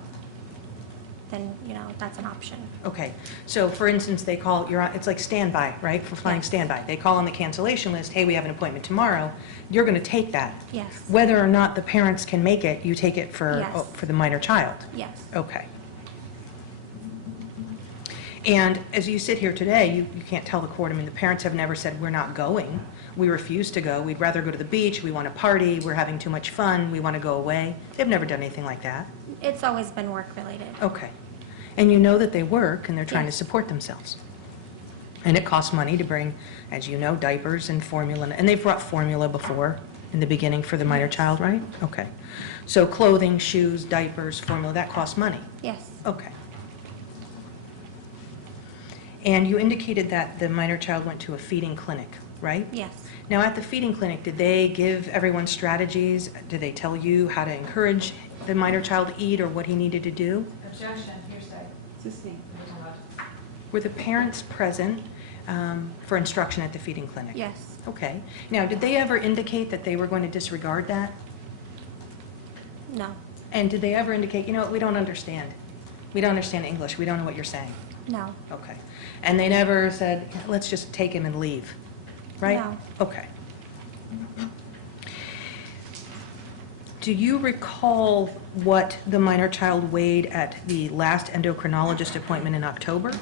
then, that's an option. Okay, so for instance, they call, it's like standby, right, for flying Yes. standby. They call on the cancellation list, hey, we have an appointment tomorrow, you're going to take that. Yes. Whether or not the parents can make it, you take it for, Yes. for the minor child. Yes. Okay. And as you sit here today, you can't tell the court, I mean, the parents have never said, we're not going, we refuse to go, we'd rather go to the beach, we want to party, we're having too much fun, we want to go away. They've never done anything like that. It's always been work-related. Okay. And you know that they work and they're trying to Yes. support themselves. And it costs money to bring, as you know, diapers and formula. And they've brought formula before in the beginning for the minor child, right? Okay. So clothing, shoes, diapers, formula, that costs money. Yes. Okay. And you indicated that the minor child went to a feeding clinic, right? Yes. Now, at the feeding clinic, did they give everyone strategies? Did they tell you how to encourage the minor child to eat or what he needed to do? Objection, hearsay. Sustained. Were the parents present for instruction at the feeding clinic? Yes. Okay. Now, did they ever indicate that they were going to disregard that? No. And did they ever indicate, we don't understand. We don't understand English. We don't know what you're saying. No. Okay. And they never said, let's just take him and leave, right? No. Okay. Do you recall what the minor child weighed at the last endocrinologist appointment in October?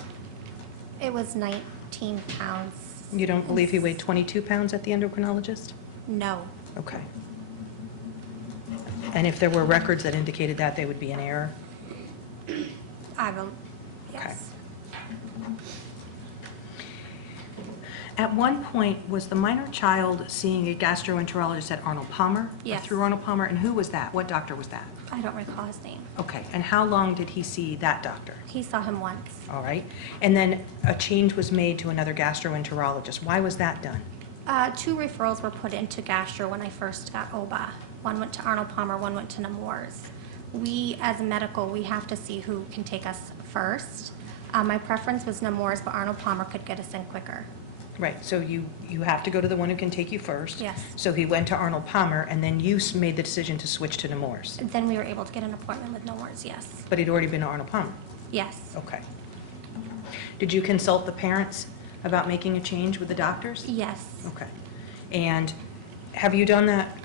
It was 19 pounds. You don't believe he weighed 22 pounds at the endocrinologist? No. Okay. And if there were records that indicated that, they would be in error? I will, yes. At one point, was the minor child seeing a gastroenterologist at Arnold Palmer? Or Yes. through Arnold Palmer, and who was that? What doctor was that? I don't recall his name. Okay, and how long did he see that doctor? He saw him once. All right, and then a change was made to another gastroenterologist. Why was that done? 2 referrals were put into gastro when I first got OBA. One went to Arnold Palmer, one went to Nemours. We, as a medical, we have to see who can take us first. My preference was Nemours, but Arnold Palmer could get us in quicker. Right, so you have to go to the one who can take you first. Yes. So he went to Arnold Palmer, and then you made the decision to switch to Nemours. And then we were able to get an appointment with Nemours, yes. But he'd already been to Arnold Palmer. Yes. Okay. Did you consult the parents about making a change with the doctors? Yes. Okay. And have you done that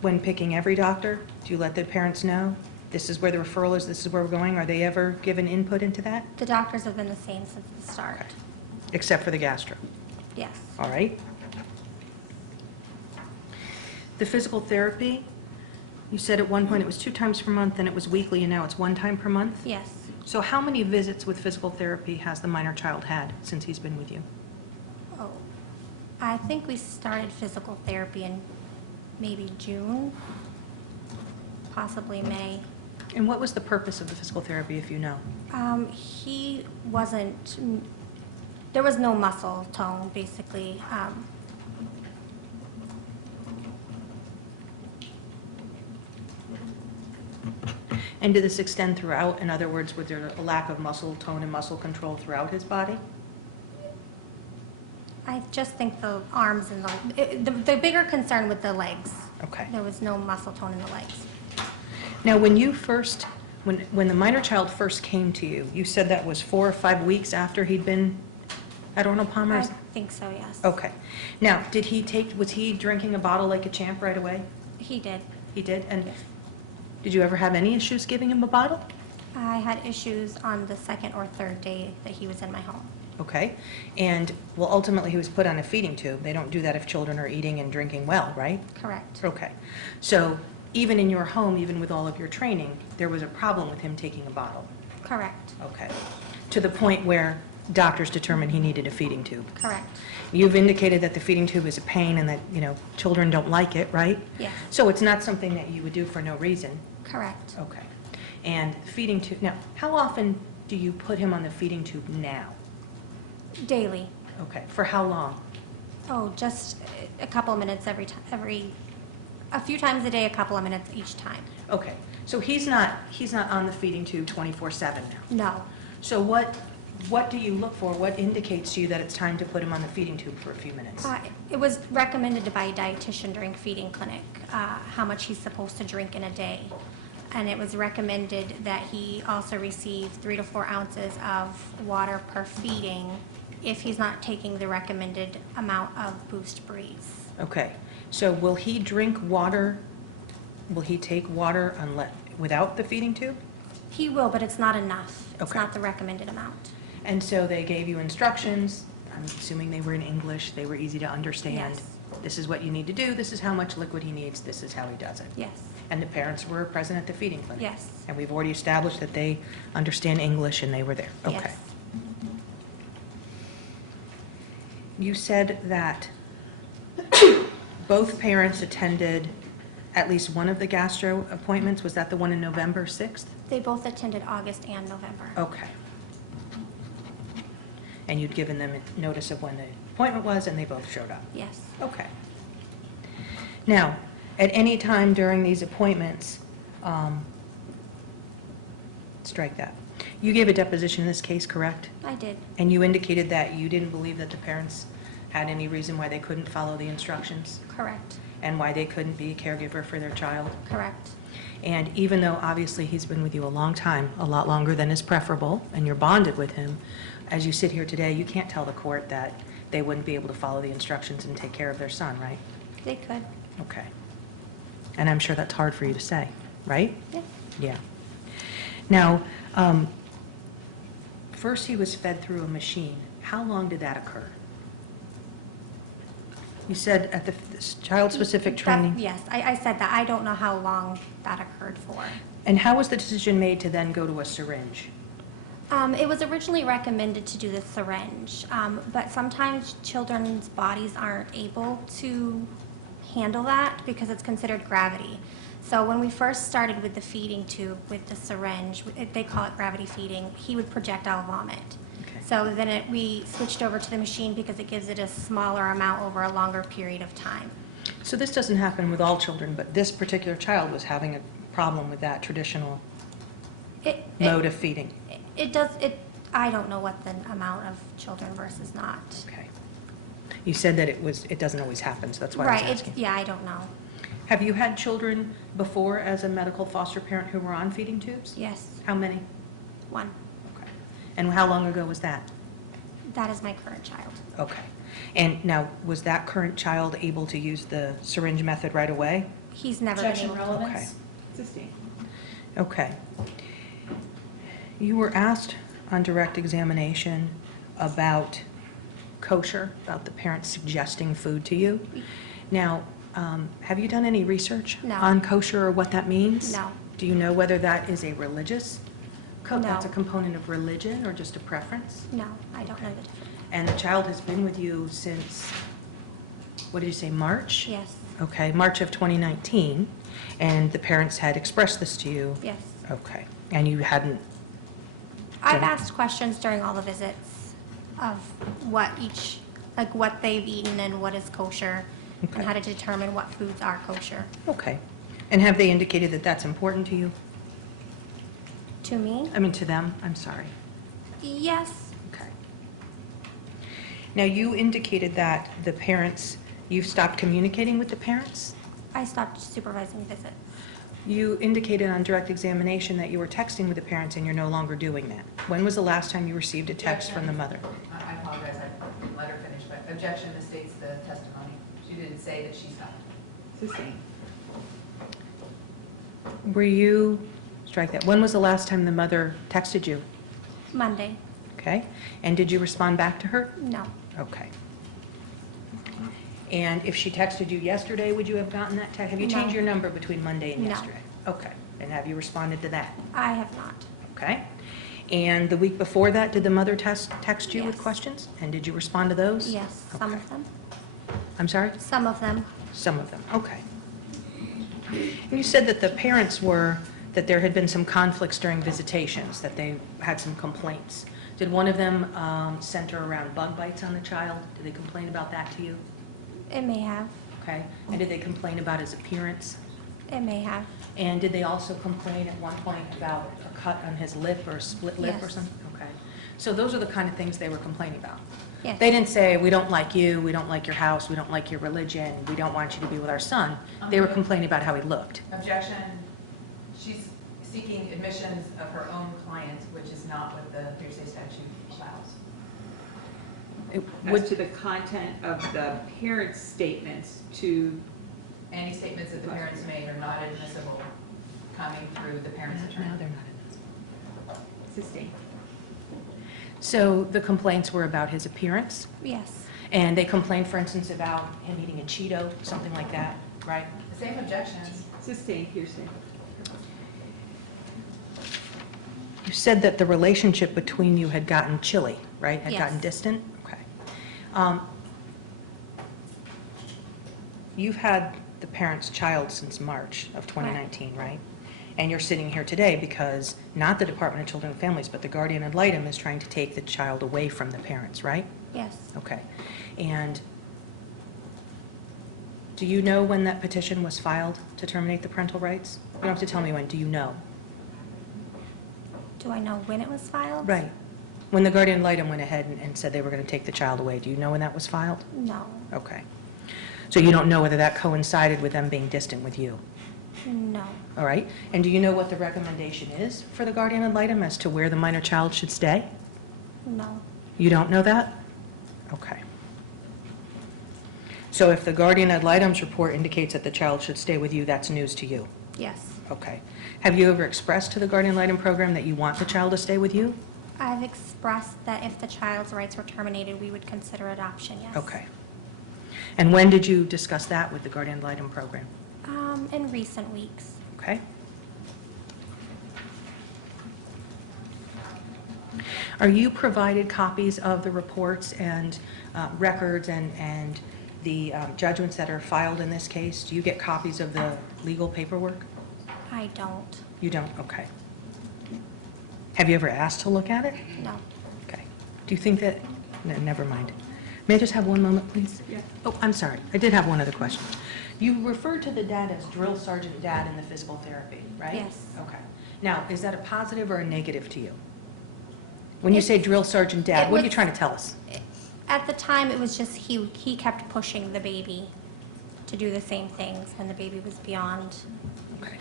when picking every doctor? Do you let the parents know, this is where the referral is, this is where we're going? Are they ever given input into that? The doctors have been the same since the start. Okay. Except for the gastro? Yes. All right. The physical therapy, you said at one point it was 2 times per month, then it was weekly, and now it's 1 time per month? Yes. So how many visits with physical therapy has the minor child had since he's been with you? Oh, I think we started physical therapy in maybe June, possibly May. And what was the purpose of the physical therapy, if you know? He wasn't There was no muscle tone, basically. And did this extend throughout? In other words, was there a lack of muscle tone and muscle control throughout his body? I just think the arms and the bigger concern with the legs. Okay. There was no muscle tone in the legs. Now, when you first, when the minor child first came to you, you said that was 4 or 5 weeks after he'd been at Arnold Palmer? I think so, yes. Okay. Now, was he drinking a bottle like a champ right away? He did. He did? And Yes. did you ever have any issues giving him a bottle? I had issues on the second or third day that he was in my home. Okay. And, well, ultimately, he was put on a feeding tube. They don't do that if children are eating and drinking well, right? Correct. Okay. So even in your home, even with all of your training, there was a problem with him taking a bottle? Correct. Okay. To the point where doctors determined he needed a feeding tube? Correct. You've indicated that the feeding tube is a pain and that, children don't like it, right? Yes. So it's not something that you would do for no reason? Correct. Okay. And feeding tube, now, how often do you put him on the feeding tube now? Daily. Okay. For how long? Oh, just a couple of minutes a few times a day, a couple of minutes each time. Okay. So he's not on the feeding tube 24/7 now? No. So what do you look for? What indicates to you that it's time to put him on the feeding tube for a few minutes? It was recommended by a dietitian during feeding clinic, how much he's supposed to drink in a day. And it was recommended that he also receive 3 to 4 ounces of water per feeding if he's not taking the recommended amount of Boost Breeze. Okay. So will he drink water? Will he take water without the feeding tube? He will, but it's not enough. It's Okay. not the recommended amount. And so they gave you instructions. I'm assuming they were in English. They were easy to understand. Yes. This is what you need to do. This is how much liquid he needs. This is how he does it. Yes. And the parents were present at the feeding clinic? Yes. And we've already established that they understand English and they were there? Okay. Yes. You said that both parents attended at least one of the gastro appointments. Was that the one in November 6th? They both attended August and November. Okay. And you'd given them a notice of when the appointment was, and they both showed up? Yes. Okay. Now, at any time during these appointments, strike that. You gave a deposition in this case, correct? I did. And you indicated that you didn't believe that the parents had any reason why they couldn't follow the instructions Correct. and why they couldn't be a caregiver for their child. Correct. And even though obviously he's been with you a long time, a lot longer than is preferable, and you're bonded with him, as you sit here today, you can't tell the court that they wouldn't be able to follow the instructions and take care of their son, right? They could. Okay. And I'm sure that's hard for you to say, right? Yeah. Yeah. Now, first he was fed through a machine. How long did that occur? You said at the child-specific training. Yes, I said that. I don't know how long that occurred for. And how was the decision made to then go to a syringe? It was originally recommended to do the syringe, but sometimes children's bodies aren't able to handle that because it's considered gravity. So when we first started with the feeding tube, with the syringe, they call it gravity feeding, he would projectile vomit. Okay. So then we switched over to the machine because it gives it a smaller amount over a longer period of time. So this doesn't happen with all children, but this particular child was having a problem with that traditional mode of feeding. I don't know what the amount of children versus not. Okay. You said that it doesn't always happen, so that's why I was asking. Yeah, I don't know. Have you had children before as a medical foster parent who were on feeding tubes? Yes, How many? 1. Okay. And how long ago was that? That is my current child. Okay. And now, was that current child able to use the syringe method right away? He's never been Objection, able to. relevance? Existing. Okay. You were asked on direct examination about kosher, about the parents suggesting food to you. Now, have you done any research No. on kosher or what that means? No. Do you know whether that is a religious, that's a No. component of religion or just a preference? No, I don't know the difference. And the child has been with you since, what did you say, March? Yes, Okay, March of 2019, and the parents had expressed this to you? yes. Okay, and you hadn't? I've Done- asked questions during all the visits. of what each, like what they've eaten and what is kosher, Okay. and how to determine what foods are kosher. Okay. And have they indicated that that's important to you? To me, I mean, to them? I'm sorry. yes, Okay. Now, you indicated that the parents, you've stopped communicating with the parents? I stopped supervising visits. You indicated on direct examination that you were texting with the parents and you're no longer doing that. When was the last time you received a text from the mother? I apologize, I didn't let her finish, but objection misstates the testimony. She didn't say that she stopped. Sustained. Were you, strike that, when was the last time the mother texted you? Monday, Okay? And did you respond back to her? no, Okay. And if she texted you yesterday, would you have gotten that text? Have you changed No. your number between Monday and No. yesterday? Okay. And have you responded to that? I have not. Okay. And the week before that, did the mother text you with Yes. questions? And did you respond to those? Yes, some Okay. of them. I'm sorry? Some of them, Some of them, okay. And you said that the parents were, that there had been some conflicts during visitations, that they had some complaints. Did one of them center around bug bites on the child? Did they complain about that to you? it may have, Okay. And did they complain about his appearance? it may have, And did they also complain at one point about a cut on his lip or a split lip or Yes. something? Okay. So those are the kind of things they were complaining about. yes. They didn't say, we don't like you, we don't like your house, we don't like your religion, we don't want you to be with our son. They were complaining about how he looked. Objection, she's seeking admissions of her own client, which is not what the hearsay statute allows. It As would- to the content of the parents' statements to, Any statements that the parents made are not admissible coming through the parent's attorney. No, they're not. sustained. So the complaints were about his appearance, Yes, and they complained, for instance, about him eating a Cheeto, something like that, right? The same objections. Sustained hearsay. You said that the relationship between you had gotten chilly, right? Had gotten Yes. distant? Okay. You've had the parent's child since March of 2019, right? And you're sitting here today because not the Department of Children and Families, but the guardian ad litem is trying to take the child away from the parents, right? yes. Okay. And do you know when that petition was filed to terminate the parental rights? You don't have to tell me when. Do you know? Do I know when it was filed? Right. When the guardian ad litem went ahead and said they were going to take the child away, do you know when that was filed? No, Okay. So you don't know whether that coincided with them being distant with you? no, All right. And do you know what the recommendation is for the guardian ad litem as to where the minor child should stay? no, You don't know that? Okay. So if the guardian ad litem's report indicates that the child should stay with you, that's news to you? yes. Okay. Have you ever expressed to the guardian ad litem program that you want the child to stay with you? I've expressed that if the child's rights were terminated, we would consider adoption, yes. Okay. And when did you discuss that with the guardian ad litem program? In recent weeks. Okay. Are you provided copies of the reports and records and the judgments that are filed in this case? Do you get copies of the legal paperwork? I don't, You don't? Okay. Have you ever asked to look at it? no. Okay. Do you think that, no, never mind. May I just have one moment, please? Yeah. Oh, I'm sorry. I did have one other question. You referred to the dad as drill sergeant dad in the physical therapy, right? Yes. Okay. Now, is that a positive or a negative to you? When you say It's- drill sergeant dad, it what are you was- trying to tell us? At the time, it was just he kept pushing the baby to do the same things, and the baby was beyond, Okay.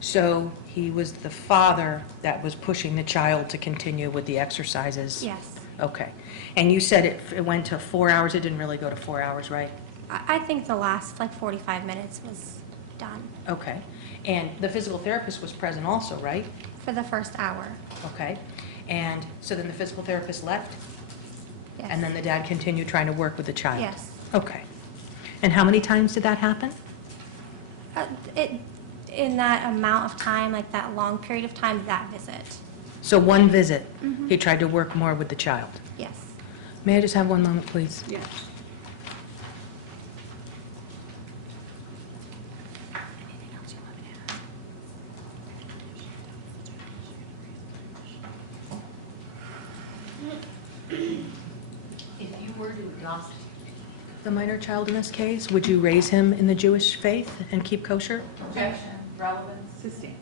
So he was the father that was pushing the child to continue with the exercises? yes. Okay. And you said it went to 4 hours. It didn't really go to 4 hours, right? I think the last, like, 45 minutes was done Okay. And the physical therapist was present also, right? for the first hour, Okay. And so then the physical therapist left? yes. And then the dad continued trying to work with the child? Yes. Okay. And how many times did that happen? In that amount of time, like that long period of time, that visit, So one visit, Mhm. he tried to work more with the child. yes. May I just have one moment, please? Yeah. Anything else you want me to ask? The minor child in this case, would you raise him in the Jewish faith and keep kosher? Objection, relevance. Sustain.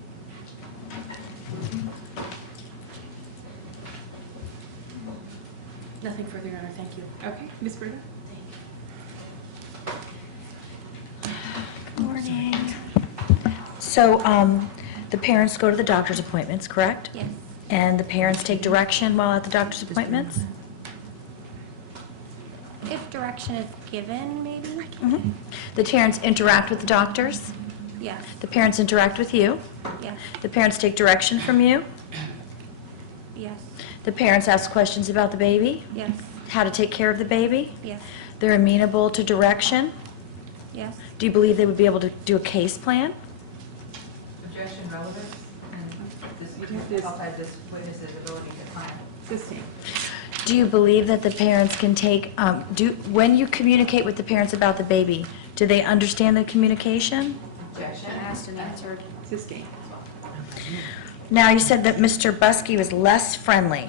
Nothing further, Your Honor, thank you. Okay, Ms. Britta? Morning. So, the parents go to the doctor's appointments, correct? Yes. And the parents take direction while at the doctor's appointments? If direction is given, maybe? Mhm. The parents interact with the doctors? Yes, The parents interact with you? yes, The parents take direction from you? yes, The parents ask questions about the baby? yes, How to take care of the baby? yes, They're amenable to direction? yes, Do you believe they would be able to do a case plan? Objection, relevance. And this, outside this witness's ability to plan. Sustain. Do you believe that the parents can take, when you communicate with the parents about the baby, do they understand the communication? Objection. Asked and answered. Sustain. Now, you said that Mr. Buskey was less friendly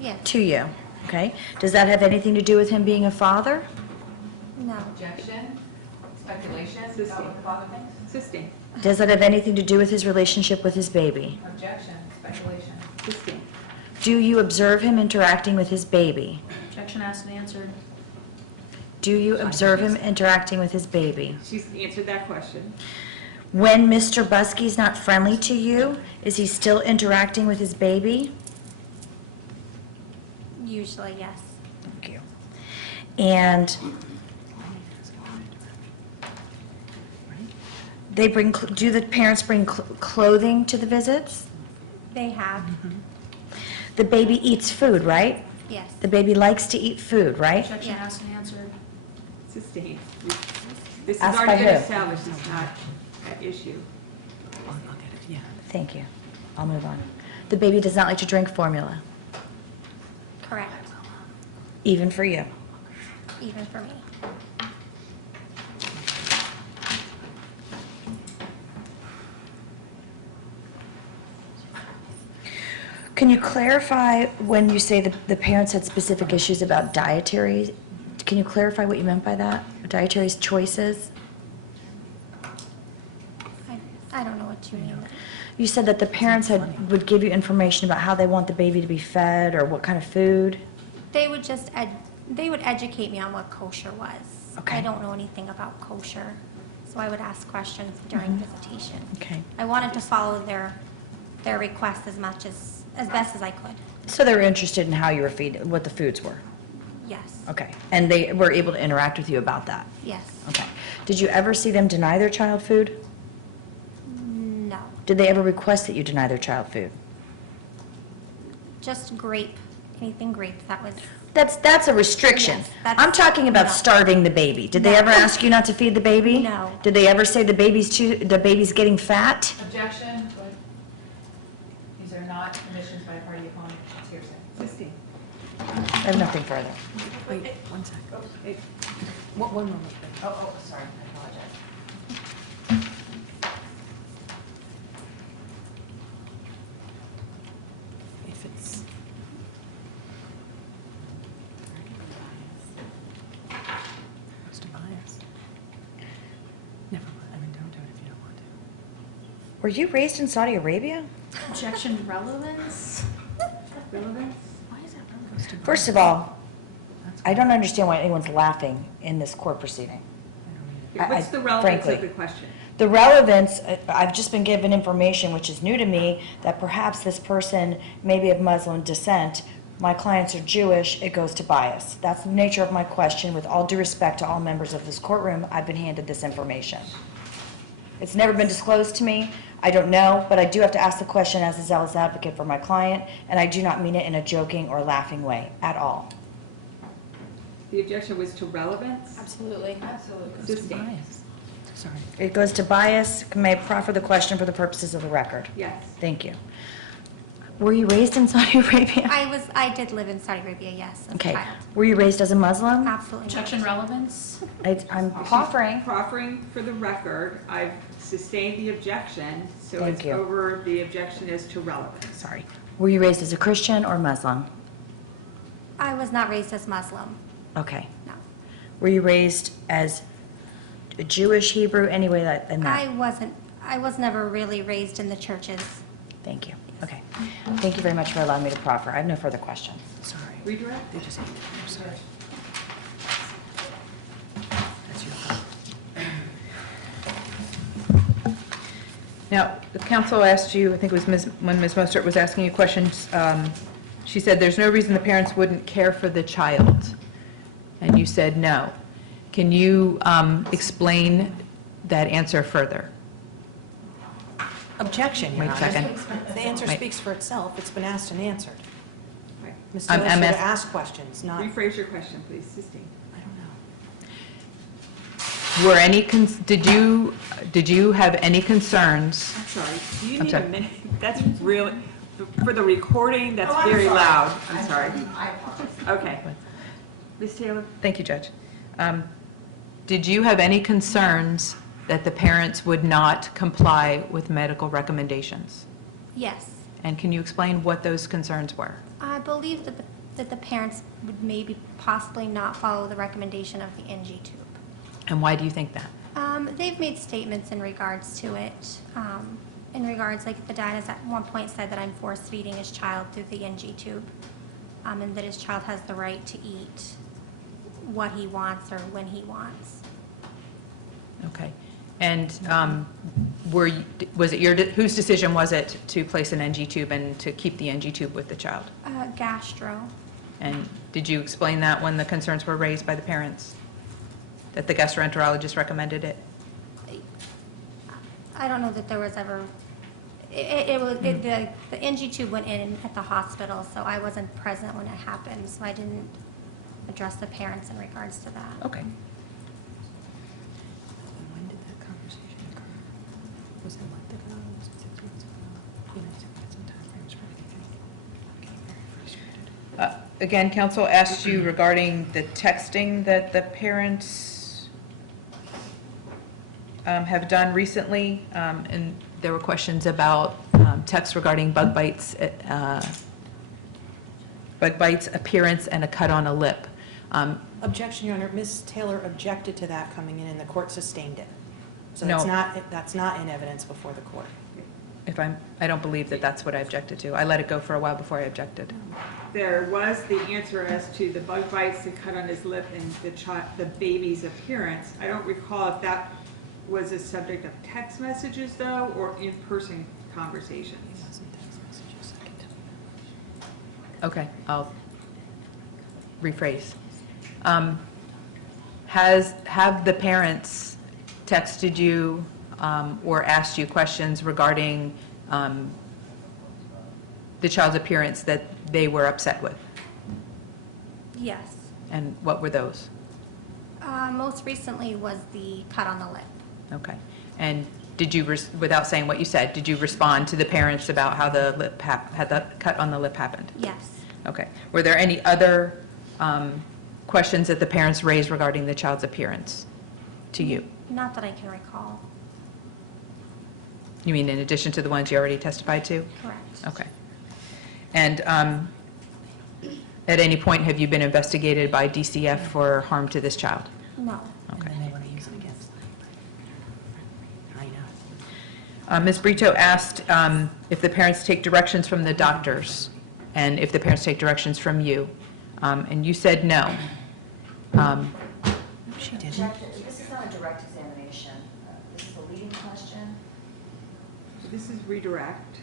yes, to you, okay? Does that have anything to do with him being a father? no, Objection, speculation about Sustain. what the father thinks. Sustain. Does that have anything to do with his relationship with his baby? Objection, speculation. Sustain. Do you observe him interacting with his baby? Objection asked and answered. Do you observe him interacting with his baby? She's answered that question. When Mr. Buskey's not friendly to you, is he still interacting with his baby? usually, yes, Thank you. And do the parents bring clothing to the visits? they have, The baby eats food, right? yes, The baby likes to eat food, right? Objection Yeah. asked and answered. Sustain. This has Asked by already been who? established, it's not an issue. Thank you. I'll move on. The baby does not like to drink formula, correct, even for you. even for me. Can you clarify when you say the parents had specific issues about dietary? Can you clarify what you meant by that? Dietary choices? I don't know what you mean. You said that the parents would give you information about how they want the baby to be fed or what kind of food? They would just, they would educate me on what kosher was. Okay. I don't know anything about kosher, so I would ask questions during visitation. Okay. I wanted to follow their request as best as I could. So they were interested in how you were feeding, what the foods were? Yes, Okay. And they were able to interact with you about that? yes, Okay. Did you ever see them deny their child food? no, Did they ever request that you deny their child food? just grape, anything grape, that was, That's a restriction. Yes, that's- I'm talking about no. starving the baby. Did they No. ever ask you not to feed the baby? No. Did they ever say the baby's getting fat? Objection, these are not admissions by a party opponent, it's hearsay. Sustain. I have nothing further. Wait, one sec. Hey, One moment. please. Oh, sorry, I apologize. If it's... Goes to bias. Never mind, I mean, don't do it if you don't want to. Were you raised in Saudi Arabia? Objection relevance? relevance? Why is that relevant? Goes to First of bias. all, I don't understand why anyone's laughing in this court proceeding. What's the relevance frankly. of the question? The relevance, I've just been given information, which is new to me, that perhaps this person may be of Muslim descent. My clients are Jewish, it goes to bias. That's the nature of my question. With all due respect to all members of this courtroom, I've been handed this information. It's never been disclosed to me. I don't know, but I do have to ask the question as a zealous advocate for my client, and I do not mean it in a joking or laughing way at all. The objection was to relevance? Absolutely. Absolutely. Sustain. Sorry. It goes to bias. May I proffer the question for the purposes of the record? Yes. Thank you. Were you raised in Saudi Arabia? I did live in Saudi Arabia, yes, as a Okay. child. Were you raised as a Muslim? Absolutely not. Objection relevance? I'm proffering. Proffering for the record, I've sustained the objection, so Thank it's you. over, the objection is to relevance. Sorry. Were you raised as a Christian or Muslim? I was not raised as Muslim, Okay. no. Were you raised as a Jewish, Hebrew, anyway that, in that? I was never really raised in the churches. Thank you. Okay. Thank you very much for allowing me to proffer. I have no further questions. Sorry. Redirect? They just, I'm sorry. That's your fault. Now, the council asked you, I think it was when Ms. Mostert was asking you questions, she said there's no reason the parents wouldn't care for the child, and you said no. Can you explain that answer further? Objection, Your Wait a Honor. second. The answer Wait. speaks for itself. It's been asked and answered. Right. Ms. I'm Taylor should ask- ask questions, not, I Rephrase your question, please, Sistine. don't know. Were any, did you have any concerns? I'm sorry, do you I'm need a sorry. minute? That's really, for the recording, that's Oh, I'm very sorry. loud. I'm sorry. I apologize. Okay. Ms. Taylor? Thank you, Judge. Did you have any concerns that the parents would not comply with medical recommendations? Yes. And can you explain what those concerns were? I believe that the parents would maybe possibly not follow the recommendation of the NG tube. And why do you think that? They've made statements in regards to it. In regards, like the dad has at one point said that I'm force feeding his child through the NG tube, and that his child has the right to eat what he wants or when he wants. Okay. And was it whose decision was it to place an NG tube and to keep the NG tube with the child? Gastro. And did you explain that when the concerns were raised by the parents? That the gastroenterologist recommended it? I don't know that there was ever, the NG tube went in at the hospital, so I wasn't present when it happened, so I didn't address the parents in regards to that. Okay. When did that conversation occur? Was it a month ago? Was it 6 months ago? You know, so we had some time frames for everything. I'm getting very frustrated. Again, counsel asked you regarding the texting that the parents have done recently, and there were questions about texts regarding bug bites, appearance, and a cut on a lip. Objection, Your Honor. Ms. Taylor objected to that coming in, and the court sustained it. So No. that's not in evidence before the court. I don't believe that that's what I objected to. I let it go for a while before I objected. There was the answer as to the bug bites, the cut on his lip, and the baby's appearance. I don't recall if that was a subject of text messages, though, or in-person conversations. It wasn't text messages, I can tell you that. Okay, I'll rephrase. Have the parents texted you or asked you questions regarding the child's appearance that they were upset with? Yes. And what were those? Most recently was the cut on the lip. Okay. And did you, without saying what you said, did you respond to the parents about how the lip had the cut on the lip happened? Yes. Okay. Were there any other questions that the parents raised regarding the child's appearance to you? Not that I can recall. You mean in addition to the ones you already testified to? Correct. Okay. And at any point, have you been investigated by DCF for harm to this child? No. Okay. And then they want to use it against them. I know. Ms. Brito asked if the parents take directions from the doctors and if the parents take directions from you. And you said no. She didn't. This is not a direct examination. This is a leading question. This is redirect.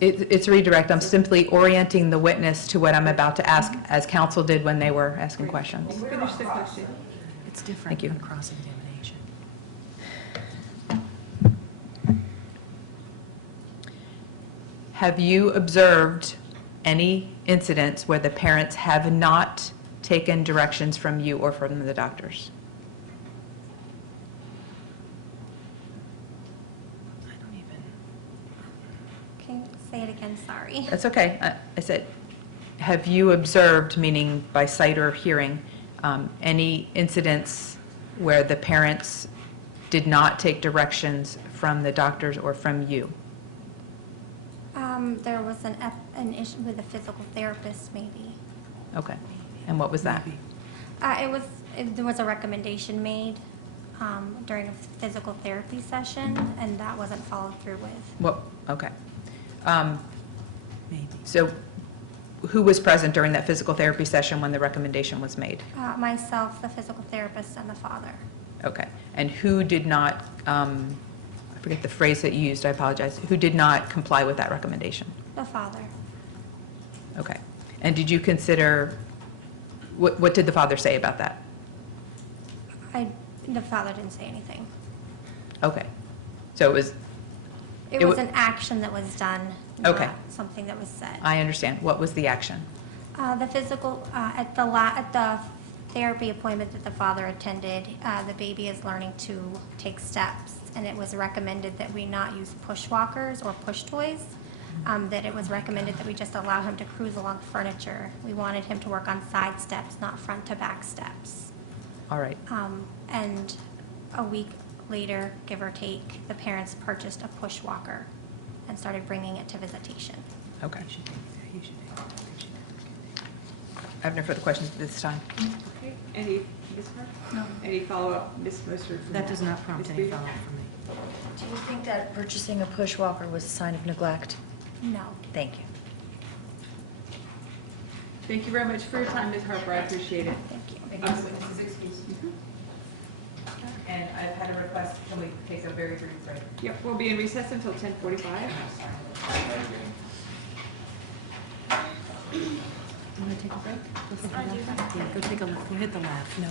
It's redirect. I'm simply orienting the witness to what I'm about to ask, as counsel did when they were asking questions. Finish the question. It's different Thank you. than cross-examination. Have you observed any incidents where the parents have not taken directions from you or from the doctors? I don't even. Can you say it again? Sorry. That's okay. I said, have you observed, meaning by sight or hearing, any incidents where the parents did not take directions from the doctors or from you? There was an issue with a physical therapist, maybe. Okay. And what was that? Maybe. It was There was a recommendation made during a physical therapy session, and that wasn't followed through with. Well, okay. Maybe. So who was present during that physical therapy session when the recommendation was made? Myself, the physical therapist, and the father. Okay. And who did not, I forget the phrase that you used, I apologize, who did not comply with that recommendation? The father. Okay. And did you consider, what did the father say about that? The father didn't say anything. Okay. So it was, It It was wa- an action that was done, Okay. not something that was said. I understand. What was the action? The physical, at the therapy appointment that the father attended, the baby is learning to take steps, and it was recommended that we not use push walkers or push toys, that it was recommended that we just allow him to cruise along furniture. We wanted him to work on side steps, not front to back steps. All right. And a week later, give or take, the parents purchased a push walker and started bringing it to visitation. Okay. I have no further questions at this time. Okay, any, Ms. Hart? No. Any follow-up, Ms. Mostert? from That does not prompt Ms. any Beaver? follow-up from me. Do you think that purchasing a push walker was a sign of neglect? No. Thank you. Thank you very much for your time, Ms. Harper, I appreciate it. Thank you. Witnesses excused. And I've had a request, can we take a very brief break? Yep, we'll be in recess until 10:45. You want to take a break? Yeah, go take a look. Go hit the lab. No.